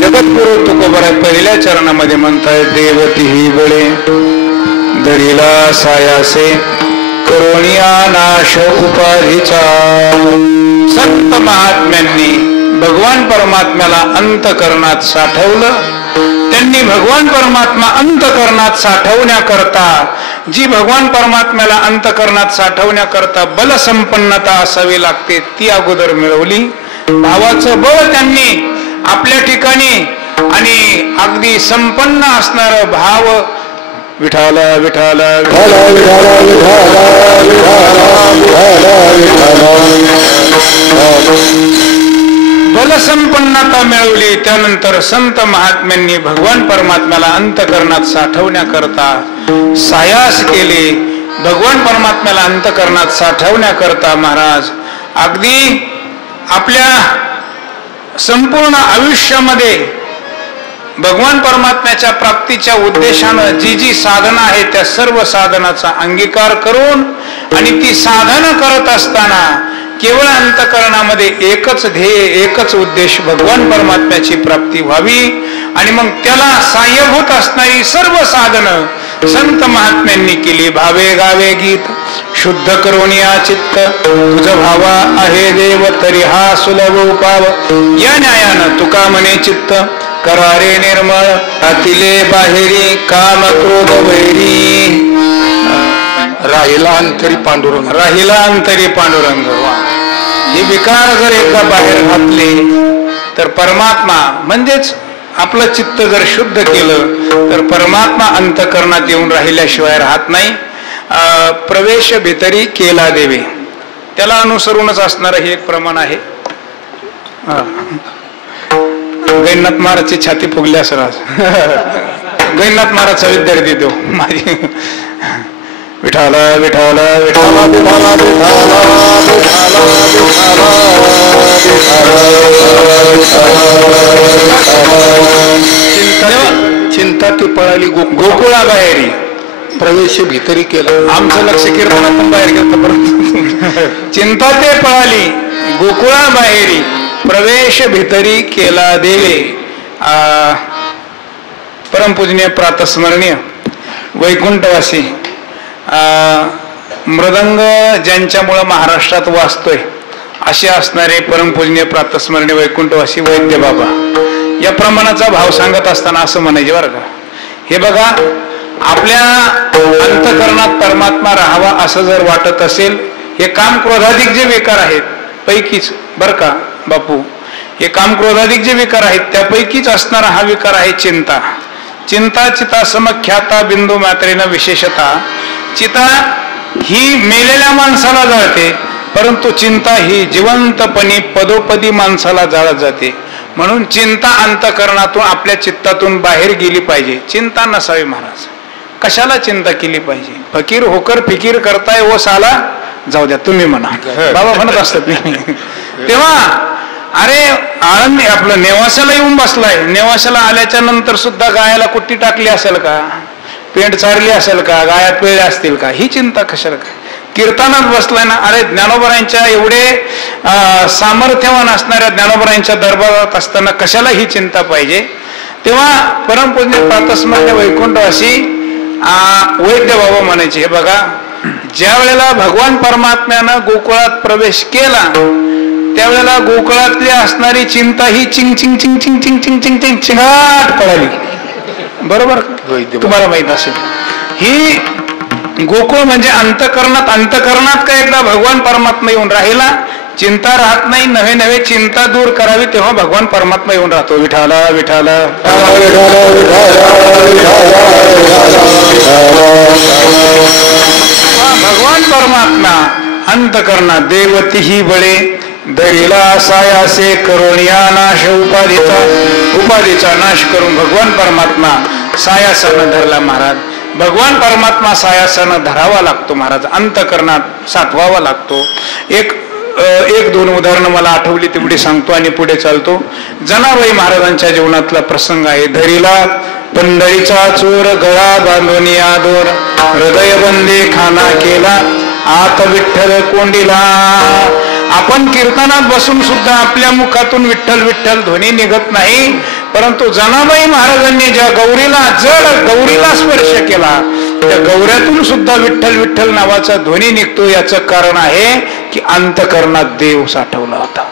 जगद्गुरु तुकोबरा पहिल्या चरणामध्ये म्हणताय देवती ही बळे दरीला सायासे करोनिया नाश उपाधीचा. संत महात्म्यांनी भगवान परमात्म्याला अंतकरणात साठवलं. त्यांनी भगवान परमात्मा अंतकरणात साठवण्याकरता जी भगवान परमात्म्याला अंतकरणात साठवण्याकरता बलसंपन्नता असावी लागते ती अगोदर मिळवली. भावाचं बळ त्यांनी आपल्या ठिकाणी आणि अगदी संपन्न असणार भाव विठाला विठाला बलसंपन्नता मिळवली. त्यानंतर संत महात्म्यांनी भगवान परमात्म्याला अंतकरणात साठवण्याकरता सायास केले. भगवान परमात्म्याला अंतकरणात साठवण्याकरता महाराज अगदी आपल्या संपूर्ण आयुष्यामध्ये भगवान परमात्म्याच्या प्राप्तीच्या उद्देशानं जी जी साधना आहे त्या सर्व साधनाचा अंगीकार करून आणि ती साधना करत असताना केवळ अंतकरणामध्ये एकच ध्येय एकच उद्देश भगवान परमात्म्याची प्राप्ती व्हावी आणि मग त्याला सहाय्यभूत असणारी सर्व साधनं संत महात्म्यांनी केली. भावे गावे गीत शुद्ध करून या चित्त तुझ भावा आहे देव तरी हा सुलभ उपाव. या न्यायानं तुका म्हणे चित्त करारे निर्मळ आतिले बाहेरी काम क्रोध वैरी. राहिला अंतरी पांडुरंग राहिला अंतरी पांडुरंग. हे विकार जर एकदा बाहेर घातले तर परमात्मा म्हणजेच आपलं चित्त जर शुद्ध केलं तर परमात्मा अंतकरणात येऊन राहिल्याशिवाय राहत नाही. प्रवेश भितरी केला देवे त्याला अनुसरूनच असणार हे एक प्रमाण आहे. गैनाथ महाराजची छाती फुगल्यास राज गैनाथ महाराजचा विद्यार्थी तो माझी विठाला विठाला विठाला विठाला चिंता ती पळाली गोकुळाबाहेरी प्रवेश भितरी केलं. आमचं लक्ष कीर्तनातून बाहेर घेतलं परंतु चिंता ते पळाली गोकुळाबाहेरी प्रवेश भितरी केला देवे. परमपूजनीय प्रातस्मरणीय वैकुंठवासी मृदंग ज्यांच्यामुळं महाराष्ट्रात वाचतोय असे असणारे परमपूजनीय प्रातस्मरणीय वैकुंठवासी वैद्य बाबा या प्रमाणाचा भाव सांगत असताना असं म्हणायचे बरं का. हे बघा आपल्या अंतकरणात परमात्मा राहावा असं जर वाटत असेल हे काम क्रोधाधिक जे विकार आहेत पैकीच बरं का बापू हे काम क्रोधाधिक जे विकार आहेत त्यापैकीच असणारा हा विकार आहे चिंता. चिंता चिता समख्याता बिंदू मात्रेनं विशेषता. चिता ही मेलेल्या माणसाला जाळते, परंतु चिंता ही जिवंतपणी पदोपदी माणसाला जाळत जाते. म्हणून चिंता अंतःकरणातून आपल्या चित्तातून बाहेर गेली पाहिजे. चिंता नसावी महाराज. कशाला चिंता केली पाहिजे? फकीर होकर फिकीर करताय ओ साला, जाऊ द्या तुम्ही म्हणा, बाबा म्हणत असतात तेव्हा. अरे आळंदी आपलं नेवासाला येऊन बसलाय, नेवासाला आल्याच्या नंतर सुद्धा गायाला कुट्टी टाकली असेल का, पेंट चारली असेल का, गाया पिळल्या असतील का, ही चिंता कशाला काय? कीर्तनात बसलाय ना, अरे ज्ञानोबरायांच्या एवढे सामर्थ्यवान असणाऱ्या ज्ञानोबरायांच्या दरबारात असताना कशाला ही चिंता पाहिजे? तेव्हा परमपूज्य प्रातस्मरण्य वैकुंठवासी वैद्य बाबा म्हणायचे, हे बघा, ज्या वेळेला भगवान परमात्म्यानं गोकुळात प्रवेश केला त्यावेळेला गोकुळातली असणारी चिंता ही चिंग चिंग चिंग चिंग चिंग चिंग चिंग चिंग चिंगाट पडाली. बरोबर, तुम्हाला माहित असेल. ही गोकुळ म्हणजे अंतकरणात का एकदा भगवान परमात्मा येऊन राहिला, चिंता राहत नाही. नवे नवे चिंता दूर करावी तेव्हा भगवान परमात्मा येऊन राहतो. विठाला विठाला भगवान परमात्मा अंतकरणात देवतीही बळे दरीला सायासे करोनिया नाश उपाधीचा नाश करून भगवान परमात्मा सायासन धरला महाराज. भगवान परमात्मा सायासन धरावा लागतो महाराज, अंतकरणात साठवावा लागतो. एक दोन उदाहरणं मला आठवली तेवढी सांगतो आणि पुढे चालतो. जनाबाई महाराजांच्या जीवनातला प्रसंग आहे. धरीला पंढरीचा चोर गळा बांधून आदोर हृदय बंदी खाना केला आत विठ्ठल कोंडीला. आपण कीर्तनात बसून सुद्धा आपल्या मुखातून विठ्ठल विठ्ठल ध्वनी निघत नाही, परंतु जनाबाई महाराजांनी ज्या गौरीला स्पर्श केला त्या गौऱ्यातून सुद्धा विठ्ठल विठ्ठल नावाचा ध्वनी निघतो. याचं कारण आहे की अंतकरणात देव साठवला होता,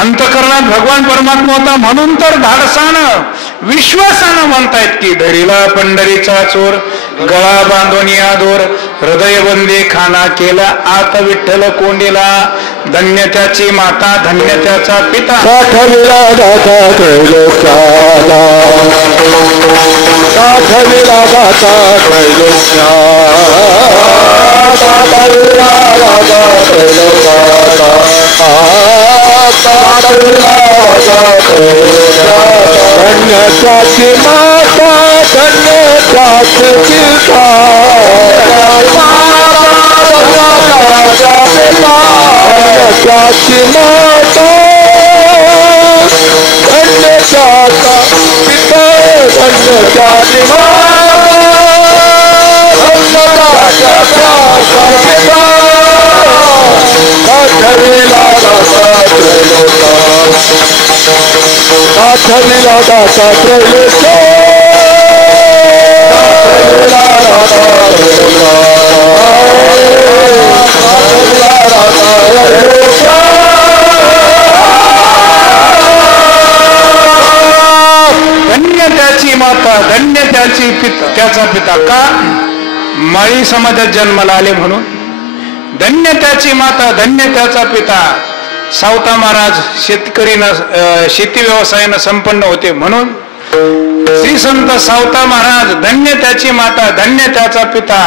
अंतकरणात भगवान परमात्मा होता. म्हणून तर धाडसानं विश्वासानं म्हणतायत की धरीला पंढरीचा चोर गळा बांधून आदोर हृदय बंदी खाना केला आत विठ्ठल कोंडीला. धन्य त्याची माता धन्य त्याचा पिता साठविला दाता त्रैलोक्याला, साठविला दाता त्रैलोक्याला, साठविला दाता त्रैलोक्याला, साठविला दाता त्रैलोक्याला. धन्य त्याची माता धन्य त्याची पिता, त्याची माता धन्य त्याचा पिता, धन्य त्याची माता धन्य त्याचा पिता. साठविला दाता त्रैलोक्याला, साठविला दाता त्रैलोक्याला, साठविला दाता धन्य त्याची माता धन्य त्याची त्याचा पिता. का? माळी समाजात जन्माला आले म्हणून. धन्य त्याची माता धन्य त्याचा पिता. सावता महाराज शेती व्यवसायानं संपन्न होते म्हणून श्री संत सावता महाराज धन्य त्याची माता धन्य त्याचा पिता.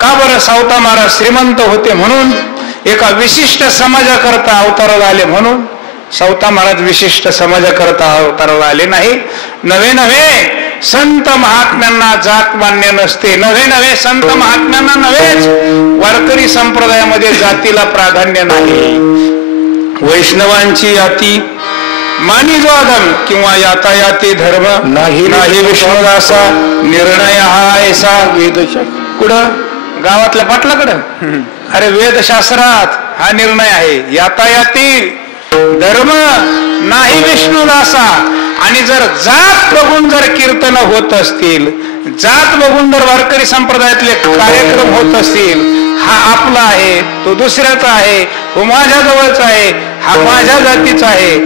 का बरं? सावता महाराज श्रीमंत होते म्हणून, एका विशिष्ट समाजाकरता अवताराला आले म्हणून. सावता महाराज विशिष्ट समाजाकरता अवताराला आले नाही. नवे नवे संत महात्म्यांना जात मान्य नसते. नवे नवे संत महात्म्यांना नव्हेच वारकरी संप्रदायामध्ये जातीला प्राधान्य नाही. वैष्णवांची याती मानी जो आदम किंवा यातायाती धर्म नाही नाही विष्णुदासा. निर्णय हा ऐसा कुठं? गावातल्या पाटलाकडं? अरे वेदशास्त्रात हा निर्णय आहे. यातायाती धर्म नाही विष्णुदासा. आणि जर जात बघून जर कीर्तन होत असतील, जात बघून जर वारकरी संप्रदायातले कार्यक्रम होत असतील, हा आपला आहे तो दुसऱ्याचा आहे, तो माझ्या जवळचा आहे हा माझ्या जातीचा आहे,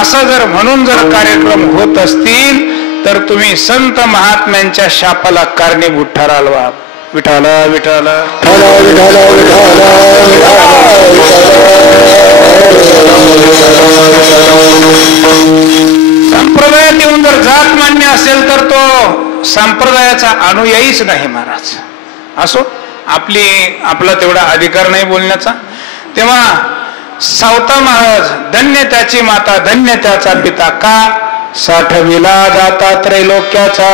असं जर म्हणून जर कार्यक्रम होत असतील तर तुम्ही संत महात्म्यांच्या शापाला कारणीभूत ठराल. विठाला विठाला संप्रदायात येऊन जर जात मान्य असेल तर तो संप्रदायाचा अनुयायीच नाही महाराज. असो, आपला तेवढा अधिकार नाही बोलण्याचा. तेव्हा सावता महाराज, धन्य त्याची माता, धन्य त्याचा पिता, का साठविला जाता त्रैलोक्याचा.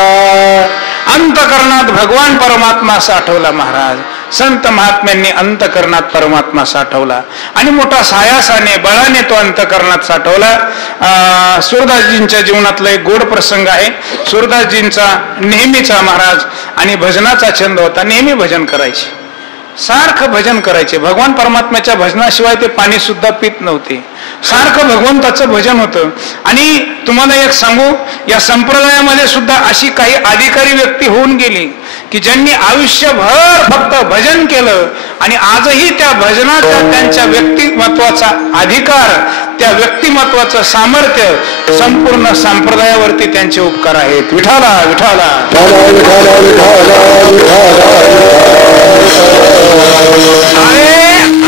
अंतकरणात भगवान परमात्मा साठवला महाराज. संत महात्म्यांनी अंतकरणात परमात्मा साठवला आणि मोठा सायासाने बळाने तो अंतकरणात साठवला. सूरदासजींच्या जीवनातला एक गोड प्रसंग आहे. सूरदासजींचा नेहमीचा महाराज आणि भजनाचा छंद होता. नेहमी भजन करायचे, सारखं भजन करायचे. भगवान परमात्म्याच्या भजनाशिवाय ते पाणी सुद्धा पित नव्हते. सारखं भगवंताचं भजन होतं. आणि तुम्हाला एक सांगू, या संप्रदायामध्ये सुद्धा अशी काही अधिकारी व्यक्ती होऊन गेली की ज्यांनी आयुष्यभर फक्त भजन केलं आणि आजही त्या भजनाचा, त्यांच्या व्यक्तिमत्वाचा अधिकार, त्या व्यक्तिमत्वाचं सामर्थ्य संपूर्ण संप्रदायावरती त्यांचे उपकार आहेत. विठाला विठाला अरे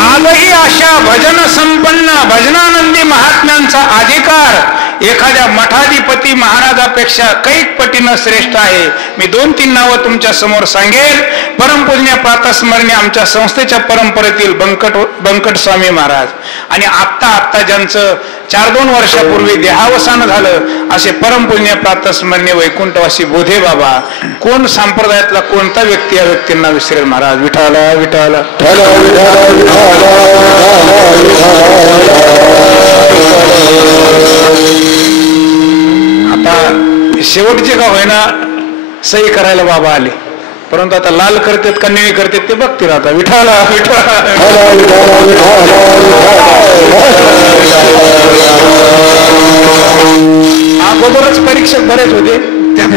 आजही अशा भजन संपन्न भजनानंदी महात्म्यांचा अधिकार एखाद्या मठाधिपती महाराजापेक्षा कैक पटीनं श्रेष्ठ आहे. मी 2-3 नावं तुमच्या समोर सांगेल. परमपूज्य प्रातस्मरणीय आमच्या संस्थेच्या परंपरेतील बंकट स्वामी महाराज आणि आत्ता ज्यांचं 4-2 वर्षापूर्वी देहावसान झालं असे परमपूज्य प्रातस्मरणीय वैकुंठवासी बोधे बाबा. कोण संप्रदायातला कोणता व्यक्ती या व्यक्तींना विसरेल महाराज. विठाला विठाला आता शेवटचे का होईना सही करायला बाबा आले, परंतु आता लाल करतात का निळी करतात ते बघतील आता. विठाला विठाला अगोदरच परीक्षक बरेच होते,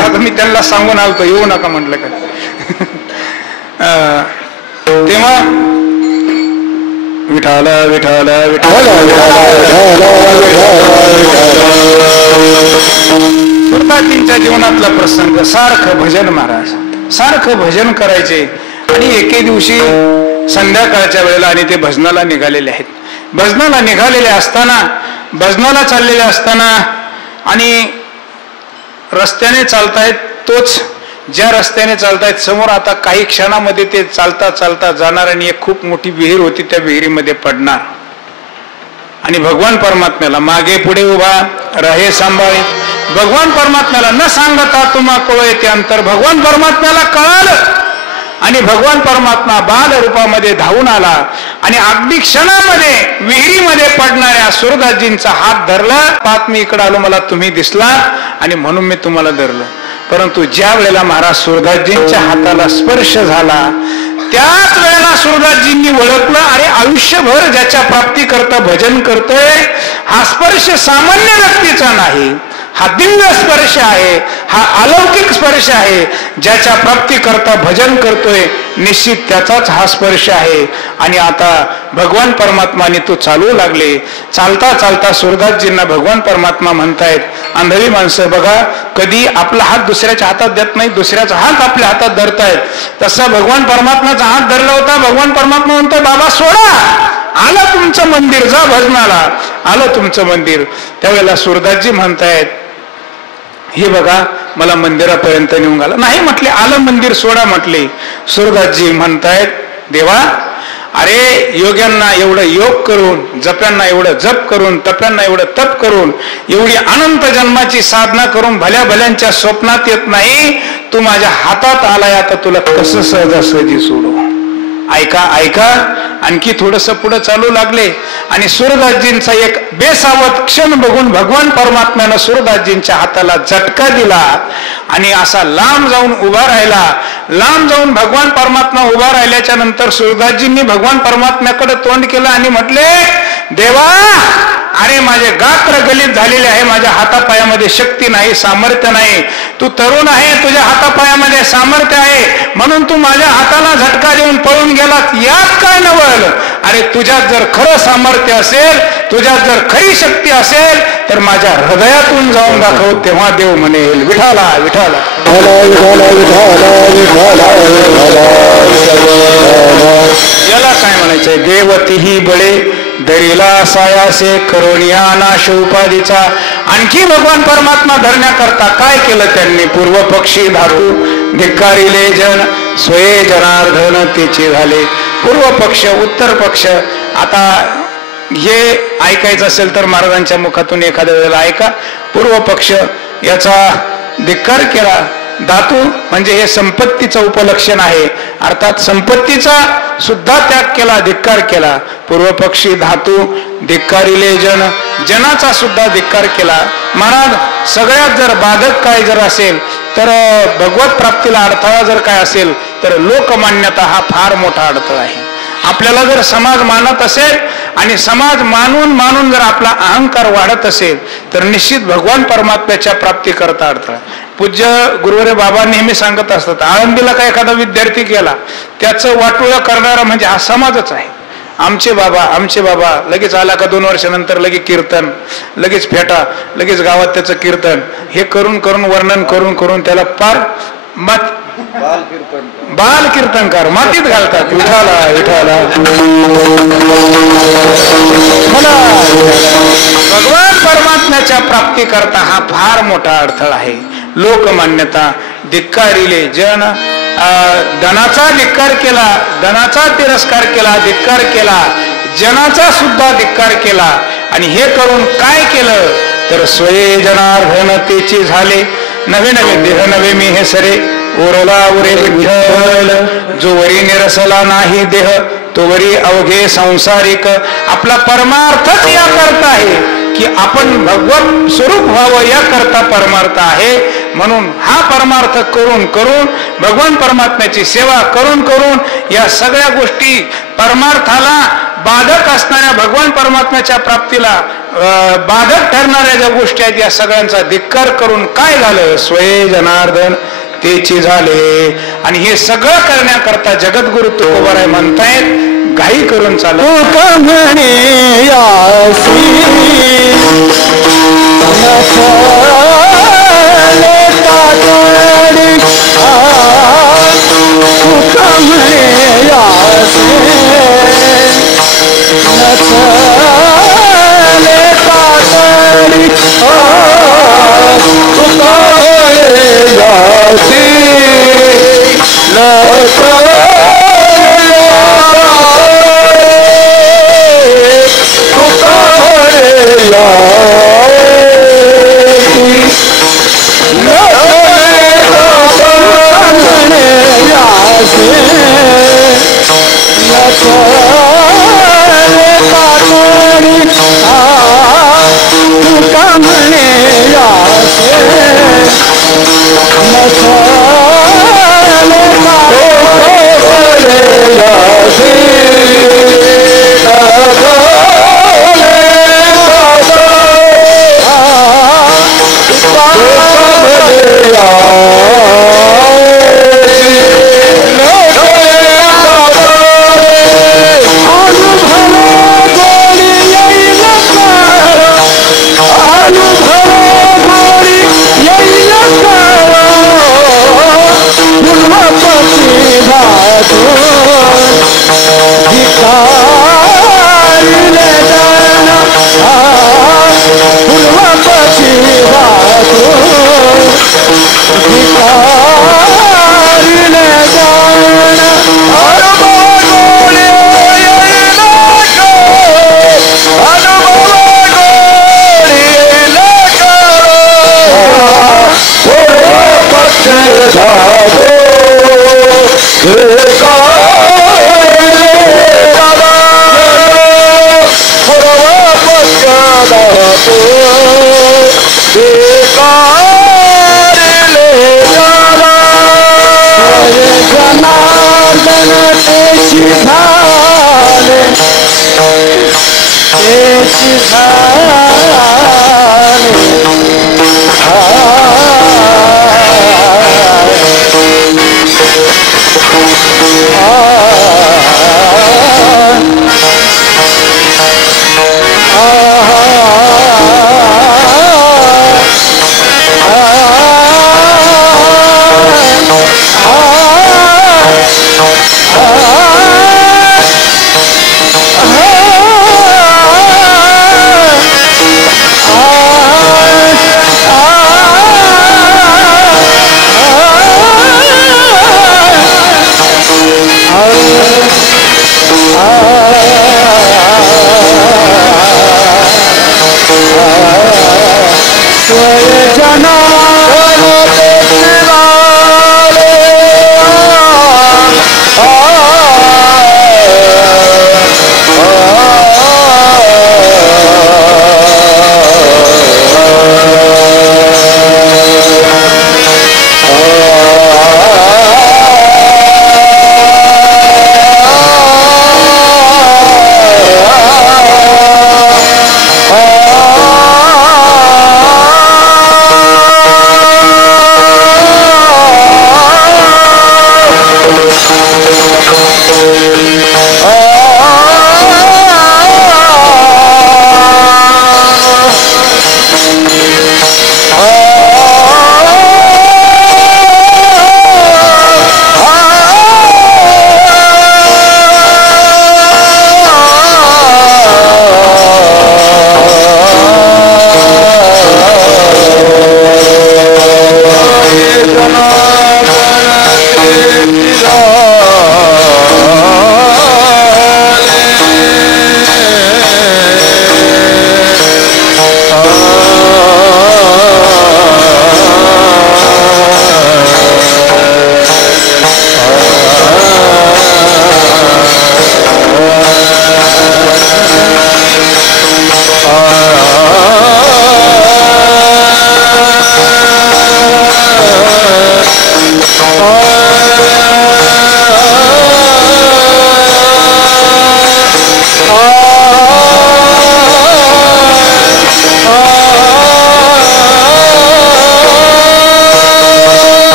आता मी त्यांना सांगून आलतो येऊ नका म्हटलं का. तेव्हा विठाला विठाला सुरदासजींच्या जीवनातला प्रसंग. सारखं भजन महाराज, सारखं भजन करायचे. आणि एके दिवशी संध्याकाळच्या वेळेला आणि ते भजनाला निघालेले आहेत. भजनाला निघालेले असताना, भजनाला चाललेले असताना आणि रस्त्याने चालतायत, तोच ज्या रस्त्याने चालतायत समोर आता काही क्षणामध्ये ते चालता चालता जाणार आणि एक खूप मोठी विहीर होती, त्या विहिरीमध्ये पडणार. आणि भगवान परमात्म्याला मागे पुढे उभा राहे सांभाळे. भगवान परमात्म्याला न सांगता तुम्हा कळे ते अंतर भगवान परमात्म्याला कळालं आणि भगवान परमात्मा बाल रूपामध्ये धावून आला आणि अगदी क्षणामध्ये विहिरीमध्ये पडणाऱ्या सूरदासजींचा हात धरला. पात मी इकडे आलो, मला तुम्ही दिसला आणि म्हणून मी तुम्हाला धरलं. परंतु ज्या वेळेला महाराज सूरदासजींच्या हाताला स्पर्श झाला त्याच वेळेला सूरदासजींनी ओळखलं, अरे आयुष्यभर ज्याच्या प्राप्ती करता भजन करतोय हा स्पर्श सामान्य व्यक्तीचा नाही, हा दिव्य स्पर्श आहे, हा अलौकिक स्पर्श आहे. ज्याच्या प्राप्ती करता भजन करतोय निश्चित त्याचाच हा स्पर्श आहे. आणि आता भगवान परमात्माने तो चालू लागले. चालता चालता सूरदासजींना भगवान परमात्मा म्हणतायत, आंधळी माणसं बघा कधी आपला हात दुसऱ्याच्या हातात देत नाही, दुसऱ्याचा हात आपल्या हातात धरतायत. तसा भगवान परमात्माचा हात धरला होता. भगवान परमात्मा म्हणतोय बाबा सोडा, आलं तुमचं मंदिर, जा भजनाला, आलं तुमचं मंदिर. त्यावेळेला सूरदासजी म्हणतायत, हे बघा मला मंदिरापर्यंत नेऊन घाला. नाही म्हटले, आलं मंदिर सोडा म्हटले. सूरदासजी म्हणतायत, देवा अरे योग्यांना एवढं योग करून, जप्यांना एवढं जप करून, तप्यांना एवढं तप करून, एवढी अनंत जन्माची साधना करून भल्या भल्यांच्या स्वप्नात येत नाही, तू माझ्या हातात आलाय, आता तुला कसं सहजासहजी सोडू. ऐका ऐका, आणखी थोडस पुढे चालू लागले आणि सूरदासजींचा एक बेसावध क्षण बघून भगवान परमात्म्यानं सूरदासजींच्या हाताला झटका दिला आणि असा लांब जाऊन उभा राहिला. लांब जाऊन भगवान परमात्मा उभा राहिल्याच्या नंतर सूरदासजींनी भगवान परमात्म्याकडे तोंड केलं आणि म्हटले, देवा अरे माझे गात्र गलित झालेले आहे, माझ्या हातापायामध्ये शक्ती नाही, सामर्थ्य नाही. तू तरुण आहे, तुझ्या हातापायामध्ये सामर्थ्य आहे, म्हणून तू माझ्या हाताला झटका देऊन पळून गेलात, यात काय नवल. अरे तुझ्यात जर खरं सामर्थ्य असेल, तुझ्यात जर खरी शक्ती असेल तर माझ्या हृदयातून जाऊन दाखव, तेव्हा देव म्हणेल विठाला विठाला. याला काय म्हणायचंय? देवतीही बळे दरीला सायासे करोनिया नाश उपाधीचा. आणखी भगवान परमात्मा धरण्याकरता काय केलं त्यांनी? पूर्व पक्षी धातू धिक्कारिले जन स्वये जनार्दन तेचे झाले. पूर्व पक्ष उत्तर पक्ष. आता हे ऐकायचं असेल तर महाराजांच्या मुखातून एखाद्या वेळेला ऐका. पूर्व पक्ष याचा धिक्कार केला. धातू म्हणजे हे संपत्तीचं उपलक्षण आहे, अर्थात संपत्तीचा सुद्धा त्याग केला, धिक्कार केला. पूर्वपक्षी धातू धिक्कारिले जन, जनाचा सुद्धा धिक्कार केला. महाराज सगळ्यात जर बाधक काय जर असेल तर भगवत प्राप्तीला अडथळा जर काय असेल तर लोकमान्यता हा फार मोठा अडथळा आहे. आपल्याला जर समाज मानत असेल आणि समाज मानून मानून जर आपला अहंकार वाढत असेल तर निश्चित भगवान परमात्म्याच्या प्राप्ती करता अडथळा. पूज्य गुरुवरे बाबा नेहमी सांगत असतात, आळंदीला काय एखादा विद्यार्थी गेला त्याचं वाटोळं करणारा म्हणजे हा समाजच आहे. आमचे बाबा लगेच आला का 2 वर्षानंतर लगेच कीर्तन, लगेच फेटा, लगेच गावात त्याचं कीर्तन, हे करून करून वर्णन करून करून त्याला पार बाल कीर्तनकार मातीत घालतात. विठाला विठाला. भगवान परमात्म्याच्या प्राप्ती करता हा फार मोठा अडथळा आहे. लोकमान्यता धिक्कारिले जन, धनाचा धिक्कार केला, धनाचा तिरस्कार केला, धिक्कार केला, जनाचा सुद्धा धिक्कार केला. आणि हे करून काय केलं तर स्वये जनार्दन तेचे झाले. नवे नवे देह नवे मी हे सरे ओरला उरे विठ्ठल. जो वरी निरसला नाही देह तो वरी अवघे संसारिक. आपला परमार्थच या करता आहे की आपण भगवत स्वरूप व्हावं, या करता परमार्थ आहे. म्हणून हा परमार्थ करून करून भगवान परमात्म्याची सेवा करून करून या सगळ्या गोष्टी परमार्थाला बाधक असणाऱ्या, भगवान परमात्म्याच्या प्राप्तीला बाधक ठरणाऱ्या ज्या गोष्टी आहेत या सगळ्यांचा धिक्कार करून काय झालं? स्वये जनार्दन तेची झाले. आणि हे सगळं करण्याकरता जगद्गुरु तुकोबाराय म्हणतायत घाई करून चालू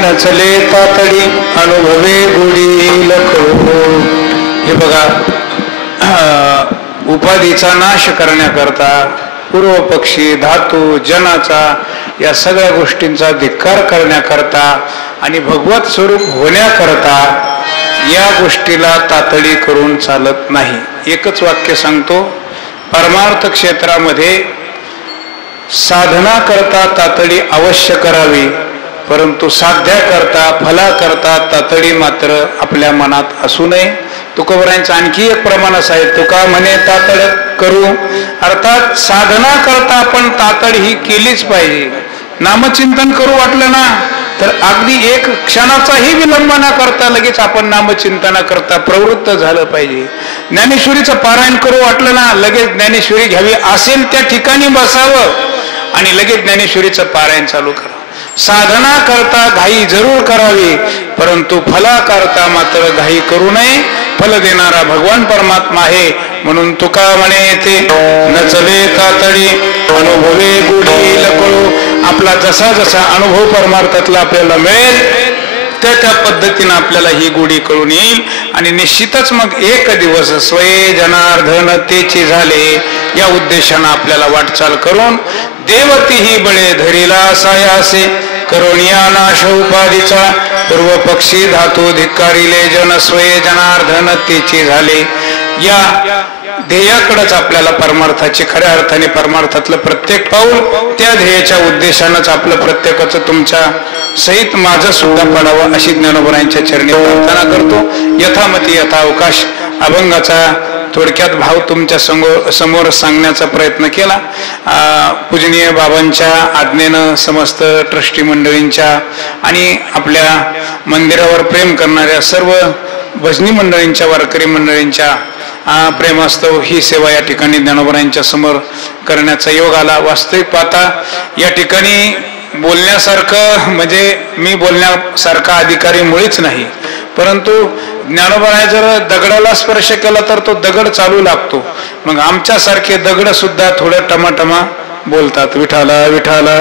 नचले तातडी अनुभवे गुढी लखो. हे बघा, उपाधीचा नाश करण्याकरता, पूर्व पक्षी, धातू, जनाचा या सगळ्या गोष्टींचा धिक्कार करण्याकरता आणि भगवत स्वरूप होण्याकरता या गोष्टीला तातडी करून चालत नाही. एकच वाक्य सांगतो, परमार्थ क्षेत्रामध्ये साधना करता तातडी अवश्य करावी, परंतु साध्या करता फला करता तातडी मात्र आपल्या मनात असू नये. तुकोबरायांचं आणखी एक प्रमाण असं आहे, तुका म्हणे तातड करू, अर्थात साधना करता आपण तातड ही केलीच पाहिजे. नामचिंतन करू वाटलं ना तर अगदी एक क्षणाचाही विलंब न करता लगेच आपण नामचिंतना करता प्रवृत्त झालं पाहिजे. ज्ञानेश्वरीचं पारायण करू वाटलं ना लगेच ज्ञानेश्वरी घ्यावी, असेल त्या ठिकाणी बसावं आणि लगेच ज्ञानेश्वरीचं पारायण चालू करा. साधना करता घाई जरूर करावी, परंतु फला करता मात्र घाई करू नये. फल देणारा भगवान परमात्मा आहे. म्हणून तुका म्हणे येथे न चले तातडी अनुभवे गुढी लकळू. आपला जसा जसा अनुभव परमार्थातला आपल्याला मिळेल त्या पद्धतीनं आपल्याला ही गुढी कळून येईल. आणि निश्चितच मग एक दिवस स्वये जनार्दन तेचे झाले या उद्देशानं आपल्याला वाटचाल करून देवती ही बळे धरीला सायासे करुणिया नाश उपाधीचा पूर्व पक्षी धातू धिक्कारिले जन स्वये जनार्दन तेचे झाले या ध्येयाकडेच आपल्याला परमार्थाची खऱ्या अर्थाने परमार्थातलं प्रत्येक पाऊल त्या ध्येयाच्या उद्देशानंच आपलं प्रत्येकाचं तुमच्या सहित माझं सुद्धा पडावं अशी ज्ञानोबरायांच्या चरणी प्रार्थना करतो. यथामती यथावकाश अभंगाचा थोडक्यात भाव तुमच्या समोर सांगण्याचा प्रयत्न केला. पूजनीय बाबांच्या आज्ञेनं समस्त ट्रस्टी मंडळींच्या आणि आपल्या मंदिरावर प्रेम करणाऱ्या सर्व भजनी मंडळींच्या वारकरी मंडळींच्या प्रेमास्तव ही सेवा या ठिकाणी ज्ञानोबरायांच्या समोर करण्याचा योग आला. वास्तविक पाहता या ठिकाणी बोलण्यासारखं म्हणजे मी बोलण्यासारखा अधिकारी मुळीच नाही, परंतु ज्ञानोबराय जर दगडाला स्पर्श केला तर तो दगड चालू लागतो. मग आमच्यासारखे दगड सुद्धा थोडं टमाटमा बोलतात, विठाला विठाला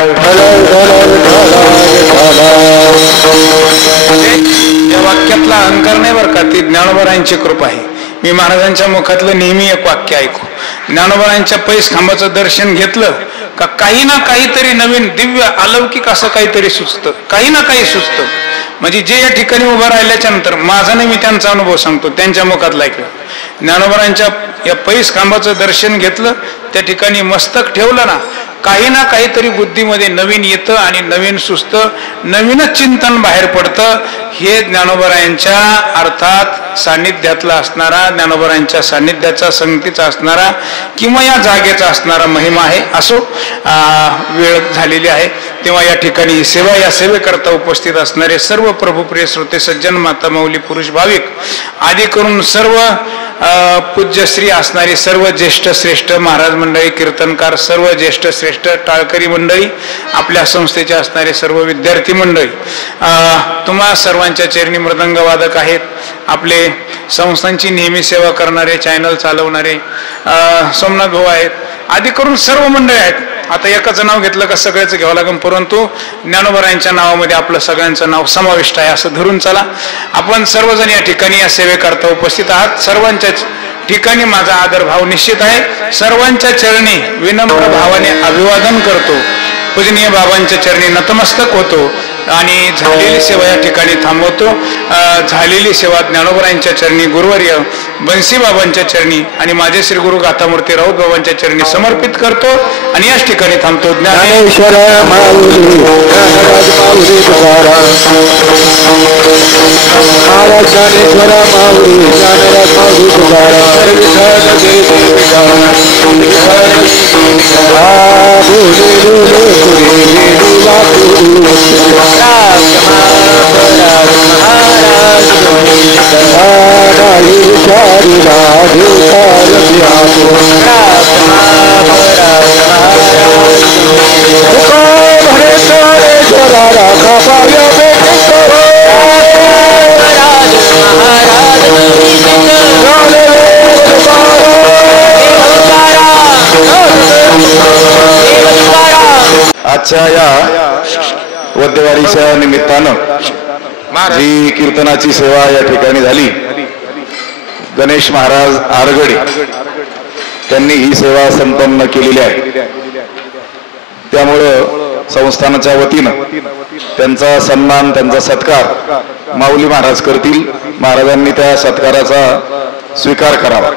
या वाक्यातला अहंकार नाही बरं का, ती ज्ञानोबरायांची कृपा आहे. मी महाराजांच्या मुखातलं नेहमी एक वाक्य ऐकू, ज्ञानोबरायांच्या पैस खांबाचं दर्शन घेतलं का काही ना काहीतरी नवीन दिव्य अलौकिक असं काहीतरी सुचतं, काही ना काही सुचतं. म्हणजे जे या ठिकाणी उभं राहिल्याच्या नंतर माझा नाही, मी त्यांचा अनुभव सांगतो, त्यांच्या मुखातला ऐकलं. ज्ञानोबरायांच्या या पैस खांबाचं दर्शन घेतलं, त्या ठिकाणी मस्तक ठेवलं ना, काही ना काहीतरी बुद्धीमध्ये नवीन येतं आणि नवीन सुचतं, नवीनच चिंतन बाहेर पडतं. हे ज्ञानोबरायांच्या अर्थात सान्निध्यातला असणारा, ज्ञानोबरायांच्या सान्निध्याचा संगतीचा असणारा किंवा या जागेचा असणारा महिमा आहे. असो वेळ झालेली आहे तेव्हा या ठिकाणी सेवा या सेवेकरता उपस्थित असणारे सर्व प्रभुप्रिय श्रोते सज्जन, माता माऊली, पुरुष भाविक आदी करून सर्व पूज्यश्री असणारी सर्व ज्येष्ठ श्रेष्ठ महाराज मंडळी, कीर्तनकार, सर्व ज्येष्ठ श्रेष्ठ टाळकरी मंडळी, आपल्या संस्थेचे असणारे सर्व विद्यार्थी मंडळी, तुम्हा सर्वांच्या चरणी मृदंग वादक आहेत, आपले संस्थांची नेहमी सेवा करणारे, चॅनल चालवणारे सोमनाथ भाऊ आहेत, आदी करून सर्व मंडळी आहेत. आता एकाचं नाव घेतलं का सगळ्याचं घ्यावं लागेल, परंतु ज्ञानोबरायांच्या नावामध्ये आपलं सगळ्यांचं नाव समाविष्ट आहे असं धरून चला. आपण सर्वजण या ठिकाणी या सेवेकरता उपस्थित आहात. सर्वांच्याच ठिकाणी माझा आदर भाव निश्चित आहे. सर्वांच्या चरणी विनम्र भावाने अभिवादन करतो, पूजनीय बाबांच्या चरणी नतमस्तक होतो आणि झालेली सेवा या ठिकाणी थांबवतो. झालेली सेवा ज्ञानोबरायांच्या चरणी, गुरुवर्य बंसी बाबांच्या चरणी आणि माझे श्री गुरु गाथामूर्ती राऊत बाबांच्या चरणी समर्पित करतो आणि याच ठिकाणी थांबतो. ज्ञानेश्वर माऊली ज्ञानराज माऊली तुकाराम, ज्ञानेश्वर माऊली ज्ञानराज माऊली तुकाराम, आजच्या या वद्यवारीच्या निमित्तानं जी कीर्तनाची सेवा या ठिकाणी झाली, गणेश महाराज आरगडे त्यांनी ही सेवा संपन्न केलेली आहे. त्यामुळं संस्थानाच्या वतीनं त्यांचा सन्मान, त्यांचा सत्कार माऊली महाराज करतील. महाराजांनी त्या सत्काराचा स्वीकार करावा.